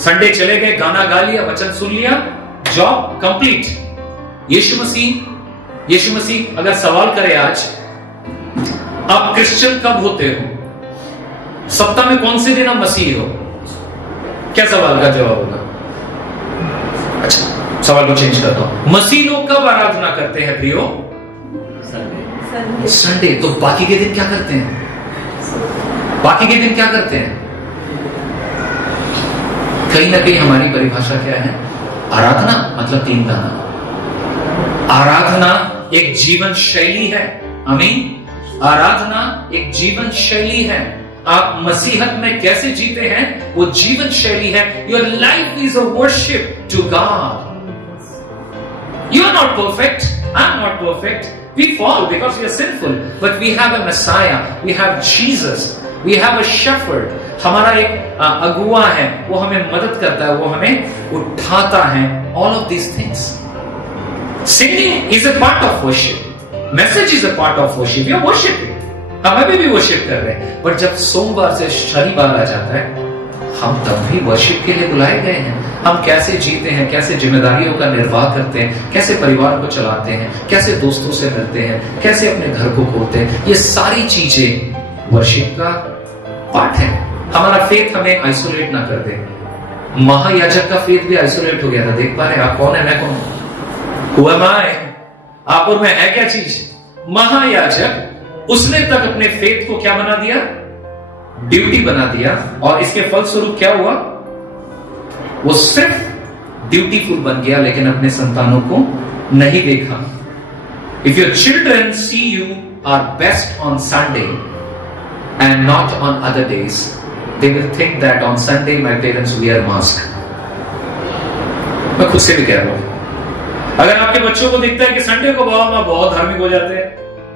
संडे चले गए, गाना गा लिया, वचन सुन लिया, जॉब कंप्लीट। यीशु मसीह अगर सवाल करे आज, आप क्रिश्चियन कब होते हो? सप्ताह में कौन से दिन आप मसीह हो? क्या सवाल का जवाब होगा? अच्छा, सवाल को चेंज करता हूं। मसीह लोग कब आराधना करते हैं प्रियो? संडे। तो बाकी के दिन क्या करते हैं? बाकी के दिन क्या करते हैं? कहीं ना कहीं हमारी परिभाषा क्या है? आराधना मतलब 3 गाना। आराधना एक जीवन शैली है। आमीन। आराधना एक जीवन शैली है। आप मसीहत में कैसे जीते हैं वो जीवन शैली है। Your life is a worship to God. You are not perfect, I am not perfect, we fall because we are sinful, but we have a Messiah, we have Jesus, we have a shepherd. हमारा एक अगुआ है, वो हमें मदद करता है, वो हमें उठाता है। All of these things. Singing is a part of worship. Message is a part of worship. We are worshiping. हम अभी भी वर्शिप कर रहे हैं, बट जब सोमवार से शनिवार आ जाता है, हम तब भी वर्शिप के लिए बुलाए गए हैं। हम कैसे जीते हैं, कैसे जिम्मेदारियों का निर्वाह करते हैं, कैसे परिवार को चलाते हैं, कैसे दोस्तों से मिलते हैं, कैसे अपने घर को खोलते हैं, ये सारी चीजें वर्शिप का पार्ट है। हमारा फेथ हमें आइसोलेट ना कर दे। महायाजक का फेथ भी आइसोलेट हो गया था। देख पा रहे आप कौन है, मैं कौन हूं? Who am I? आप और मैं है क्या चीज? महायाजक, उसने तक अपने फेथ को क्या बना दिया? ड्यूटी बना दिया। और इसके फलस्वरूप क्या हुआ? वो सिर्फ ड्यूटीफुल बन गया, लेकिन अपने संतानों को नहीं देखा। If your children see you are best on Sunday and not on other days, they will think that on Sunday my parents wear mask. मैं खुद से भी कह रहा हूं। अगर आपके बच्चों को दिखता है कि संडे को बाबा मां बहुत धार्मिक हो जाते हैं,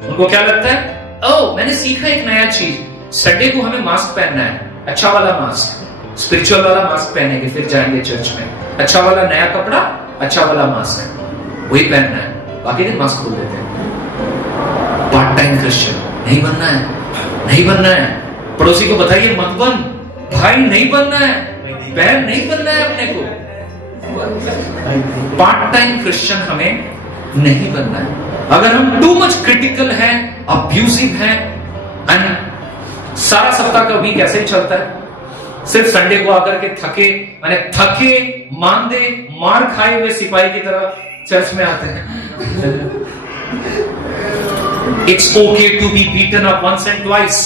उनको क्या लगता है? ओह, मैंने सीखा एक नया चीज, संडे को हमें मास्क पहनना है, अच्छा वाला मास्क, स्पिरिचुअल वाला मास्क पहनेंगे, फिर जाएंगे चर्च में। अच्छा वाला नया कपड़ा, अच्छा वाला मास्क, वही पहनना है, बाकी दिन मास्क खोल देते हैं। पार्ट टाइम क्रिश्चियन नहीं बनना है, नहीं बनना है। पड़ोसी को बताइए मत बन, भाई नहीं बनना है, बहन नहीं बनना है अपने को। पार्ट टाइम क्रिश्चियन हमें नहीं बनना है। अगर हम टू मच क्रिटिकल हैं, अब्यूजिव हैं, एंड सारा सप्ताह का वीक ऐसे ही चलता है, सिर्फ संडे को आकर के थके मांदे मार खाए हुए सिपाही की तरह चर्च में आते हैं। It's okay to be beaten up once and twice,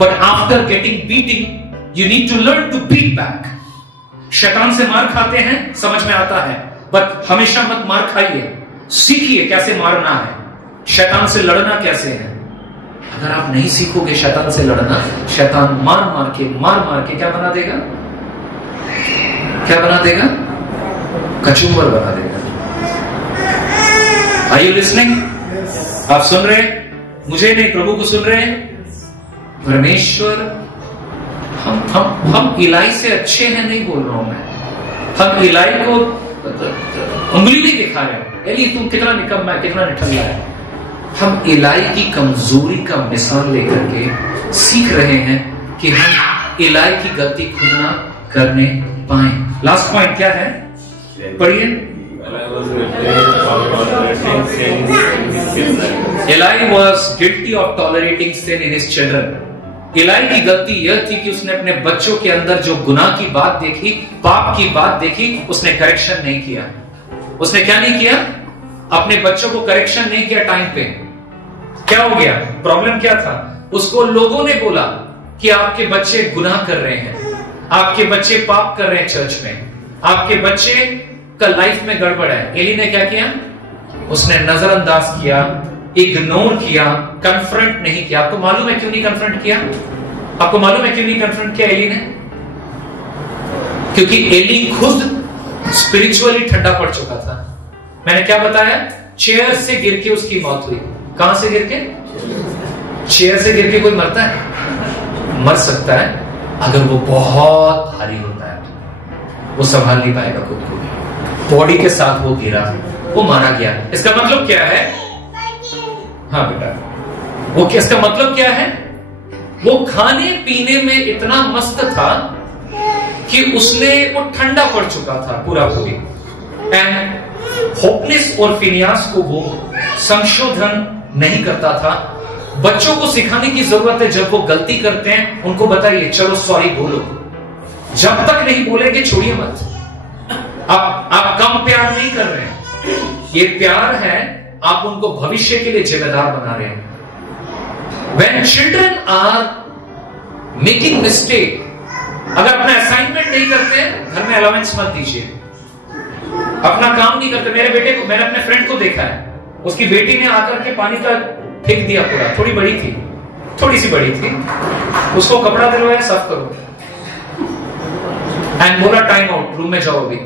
but after getting beating you need to learn to beat back. शैतान से मार खाते हैं, समझ में आता है, बट हमेशा मत मार खाइए, सीखिए कैसे मारना है, शैतान से लड़ना कैसे है। अगर आप नहीं सीखोगे शैतान से लड़ना, शैतान मार मार के क्या बना देगा? क्या बना देगा? कचूमर बना देगा। Are you listening? आप सुन रहे हैं? मुझे नहीं, प्रभु को सुन रहे हैं? परमेश्वर, हम इलाई से अच्छे हैं नहीं बोल रहा हूं मैं, हम इलाई को उंगली नहीं दिखा रहे हैं, एली तुम कितना निकम्मा है, कितना निठल्ला है। हम इलाई की कमजोरी का मिसाल लेकर के सीख रहे हैं कि हम इलाई की गलती खुद ना करने पाए। लास्ट पॉइंट क्या है? पढ़िए। Eli was guilty of tolerating sin in his children. इलाई की गलती यह थी कि उसने अपने बच्चों के अंदर जो गुनाह की बात देखी, पाप की बात देखी, उसने करेक्शन नहीं किया। उसने क्या नहीं किया? अपने बच्चों को करेक्शन नहीं किया टाइम पे। क्या हो गया? प्रॉब्लम क्या था? उसको लोगों ने बोला कि आपके बच्चे गुनाह कर रहे हैं, आपके बच्चे पाप कर रहे हैं चर्च में, आपके बच्चे का लाइफ में गड़बड़ है। एली ने क्या किया? उसने नजरअंदाज किया, इग्नोर किया, कन्फ्रंट नहीं किया। आपको मालूम है क्यों नहीं कन्फ्रंट किया? आपको मालूम है क्यों नहीं कन्फ्रंट किया एली ने? क्योंकि एली खुद स्पिरिचुअली ठंडा पड़ चुका था। मैंने क्या बताया? चेयर से गिर के उसकी मौत हुई। कहां से गिर के? चेयर से गिर के कोई मरता है? मर सकता है अगर वो बहुत भारी होता है, वो संभाल नहीं पाएगा खुद को, बॉडी के साथ वो गिरा, वो मारा गया। इसका मतलब क्या है? हाँ बेटा, वो इसका मतलब क्या है? वो खाने पीने में इतना मस्त था कि वो ठंडा पड़ चुका था पूरा पूरी। एंड होपनेस और फिनियास को वो संशोधन नहीं करता था। बच्चों को सिखाने की जरूरत है, जब वो गलती करते हैं उनको बताइए, चलो सॉरी बोलो। जब तक नहीं बोलेंगे छोड़िए मत। आप कम प्यार नहीं कर रहे हैं, ये प्यार है, आप उनको भविष्य के लिए जिम्मेदार बना रहे हैं। When children are making mistake, अगर अपना असाइनमेंट नहीं करते हैं, घर में अलाउंस मत दीजिए। अपना काम नहीं करते। मेरे बेटे को, मैंने अपने फ्रेंड को देखा है, उसकी बेटी ने आकर के पानी का फेंक दिया पूरा, थोड़ी बड़ी थी, थोड़ी सी बड़ी थी, उसको कपड़ा दिलवाया, साफ करो, एंड बोला टाइम आउट, रूम में जाओ अभी।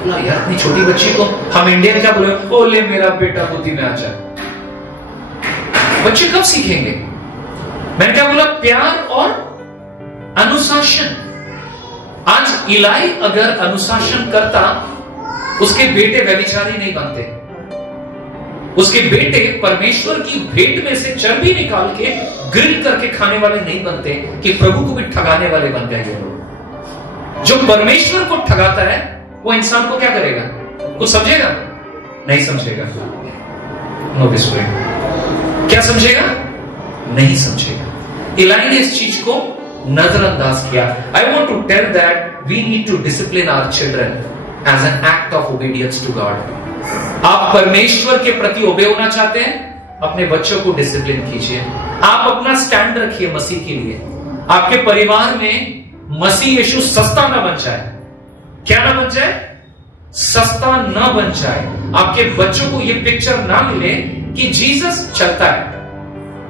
बोला यार इतनी छोटी बच्ची को हम इंडियन क्या बोले? ओ ले मेरा बेटा बुद्धि में आ जाए। बच्चे कब सीखेंगे? मैंने क्या बोला? प्यार और अनुशासन। आज इलाई अगर अनुशासन करता, उसके बेटे व्यभिचारी नहीं बनते। उसके बेटे परमेश्वर की भेंट में से चर्बी निकाल के ग्रिल करके खाने वाले नहीं बनते कि प्रभु को भी ठगाने वाले बन गए ये लोग। जो परमेश्वर को ठगाता है वो इंसान को क्या करेगा? कुछ समझेगा? नहीं समझेगा। नो विस्पेड। क्या समझेगा? नहीं समझेगा। इलाई ने इस चीज को नजरअंदाज किया। I want to tell that we need to discipline our children as an act of obedience to God. आप परमेश्वर के प्रति ओबे होना चाहते हैं, अपने बच्चों को डिसिप्लिन कीजिए। आप अपना स्टैंड रखिए मसीह के लिए। आपके परिवार में मसीह यीशु सस्ता ना बन जाए। क्या ना बन जाए? सस्ता ना बन जाए। आपके बच्चों को यह पिक्चर ना मिले कि जीसस चलता है,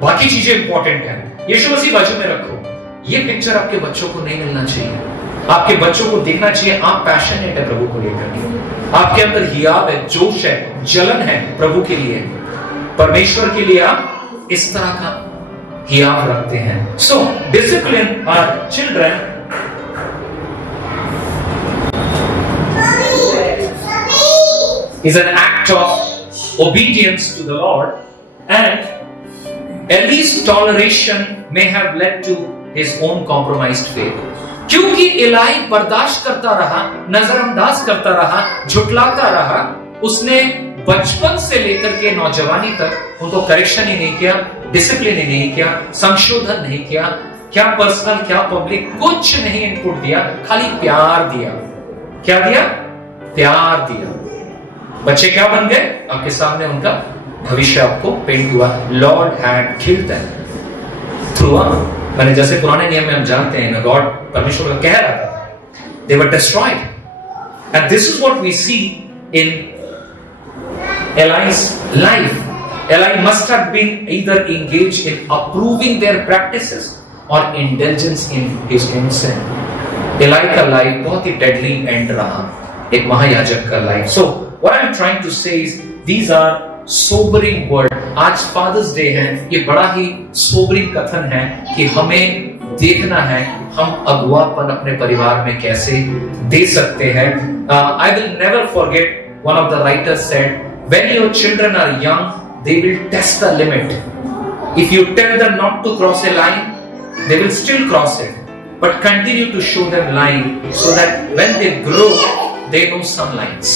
बाकी चीजें इंपॉर्टेंट है, यीशु मसीह बाजू में रखो। यह पिक्चर आपके बच्चों को नहीं मिलना चाहिए। आपके बच्चों को देखना चाहिए आप पैशनेट है प्रभु को लेकर, आपके अंदर हियाव है, जोश है, जलन है प्रभु के लिए, परमेश्वर के लिए आप इस तरह का हियाव रखते हैं। So discipline our children is an act of obedience to the Lord, and Eli's toleration may have led to his own compromised faith. क्योंकि इलाई बर्दाश्त करता रहा, नजरअंदाज करता रहा, झुटलाता रहा, उसने बचपन से लेकर के नौजवानी तक उनको करेक्शन ही नहीं किया, डिसिप्लिन ही नहीं किया, संशोधन नहीं किया, क्या पर्सनल क्या पब्लिक कुछ नहीं इनपुट दिया, खाली प्यार दिया। क्या दिया? प्यार दिया। बच्चे क्या बन गए? आपके सामने उनका भविष्य आपको पेंट हुआ। Lord had killed them through मैंने जैसे पुराने नियम में हम जानते हैं, गॉड परमेश्वर का कह रहा था, they were destroyed. And this is what we see in Eli's life. Eli must have been either engaged in approving their practices or indulgence in his own sin. Eli का लाइफ बहुत ही deadly and रहा, एक महायाजक का life. So what I'm trying to say is these are sobering words. आज fathers day है, ये बड़ा ही sobering कथन है कि हमें देखना है हम अगुवापन अपने परिवार में कैसे दे सकते हैं। I will never forget one of the writers said, when your children are young, they will test the limit. If you tell them not to cross a line, they will still cross it. But continue to show them line so that when they grow, they know some lines.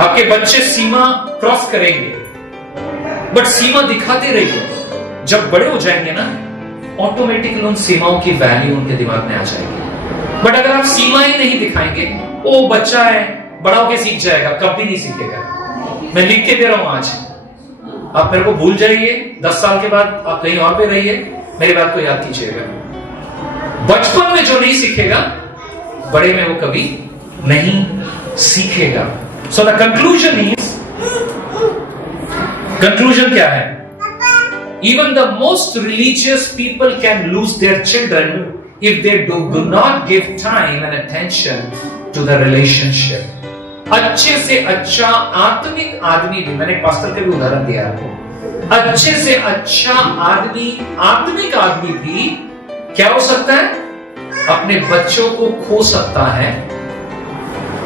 आपके बच्चे सीमा cross करेंगे, but सीमा दिखाते रहिए। जब बड़े हो जाएंगे ना, ऑटोमेटिकली उन सीमाओं की वैल्यू उनके दिमाग में आ जाएगी। बट अगर आप सीमा ही नहीं दिखाएंगे, वो बच्चा है, बड़ा होके सीख जाएगा, कभी नहीं सीखेगा। मैं लिख के दे रहा हूं आज, आप मेरे को भूल जाइए, 10 साल के बाद आप कहीं और पे रहिए, मेरी बात को याद कीजिएगा। बचपन में जो नहीं सीखेगा, बड़े में वो कभी नहीं सीखेगा। So the conclusion is, conclusion क्या है? Even the most religious people can lose their children if they do not give time and attention to the relationship. अच्छे से अच्छा आत्मिक आदमी भी, मैंने पास्टर के भी उदाहरण दिया आपको, अच्छे से अच्छा आदमी, आत्मिक आदमी भी क्या हो सकता है? अपने बच्चों को खो सकता है,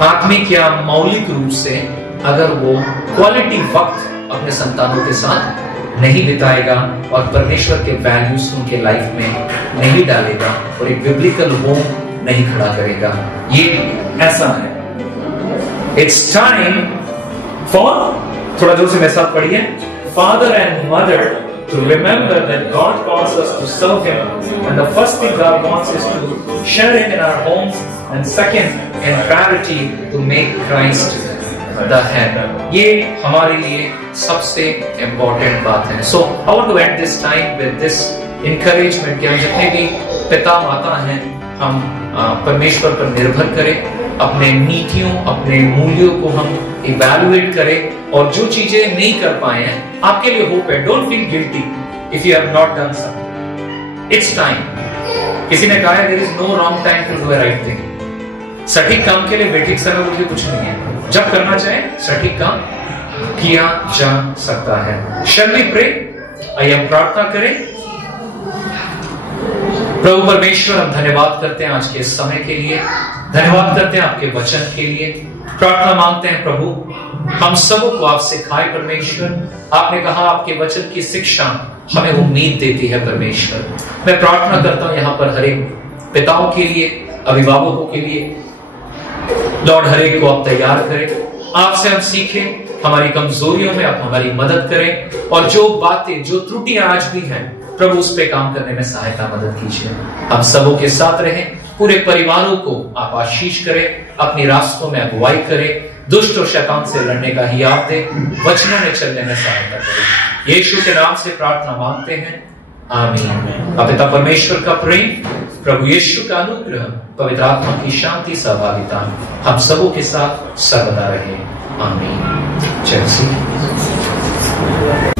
आत्मिक या मौलिक रूप से, अगर वो क्वालिटी वक्त अपने संतानों के साथ नहीं बिताएगा और परमेश्वर के वैल्यूज उनके लाइफ में नहीं डालेगा और एक बिब्लिकल होम नहीं खड़ा करेगा। ये ऐसा है। It's time for, थोड़ा जोर से मेरे साथ पढ़िए, father and mother to remember that God calls us to serve Him, and the first thing God wants is to share Him in our homes, and second in priority to make Christ the head. ये हमारे लिए सबसे important बात है। So I want to end this time with this encouragement कि हम जितने भी पिता माता हैं, हम परमेश्वर पर निर्भर करें, अपने नीतियों, अपने मूल्यों को हम इवैल्यूएट करें, और जो चीजें नहीं कर पाए हैं, आपके लिए होप है। Don't feel guilty if you have not done something. It's time. किसी ने कहा है there is no wrong time to do a right thing. सटीक काम के लिए बेठीक समय बोल के कुछ नहीं है। जब करना चाहे सटीक काम किया जा सकता है। Shall we pray? आइए हम प्रार्थना करें। प्रभु परमेश्वर, हम धन्यवाद करते हैं आज के समय के लिए। धन्यवाद करते हैं आपके वचन के लिए। प्रार्थना मांगते हैं प्रभु, हम सबको आप सिखाए परमेश्वर। आपने कहा आपके वचन की शिक्षा हमें उम्मीद देती है परमेश्वर। मैं प्रार्थना करता हूं यहाँ पर हर एक पिताओं के लिए, अभिभावकों के लिए, लॉर्ड हर एक को आप तैयार करें। आपसे हम सीखें, हमारी कमजोरियों में आप हमारी मदद करें, और जो बातें, जो त्रुटियां आज भी हैं प्रभु, उस पे काम करने में सहायता मदद कीजिए। हम सबों के साथ रहें, पूरे परिवारों को आप आशीष करें, अपनी रास्तों में अगुवाई करें, दुष्ट और शैतान से लड़ने का हियाव दे, वचनों में चलने में सहायता करें। यीशु के नाम से प्रार्थना मांगते हैं, आमीन। पिता परमेश्वर का प्रेम, प्रभु यीशु का अनुग्रह, पवित्र आत्मा की शांति, सहभागिता हम सबों के साथ सर्वदा रहे। आमीन। जय मसीह।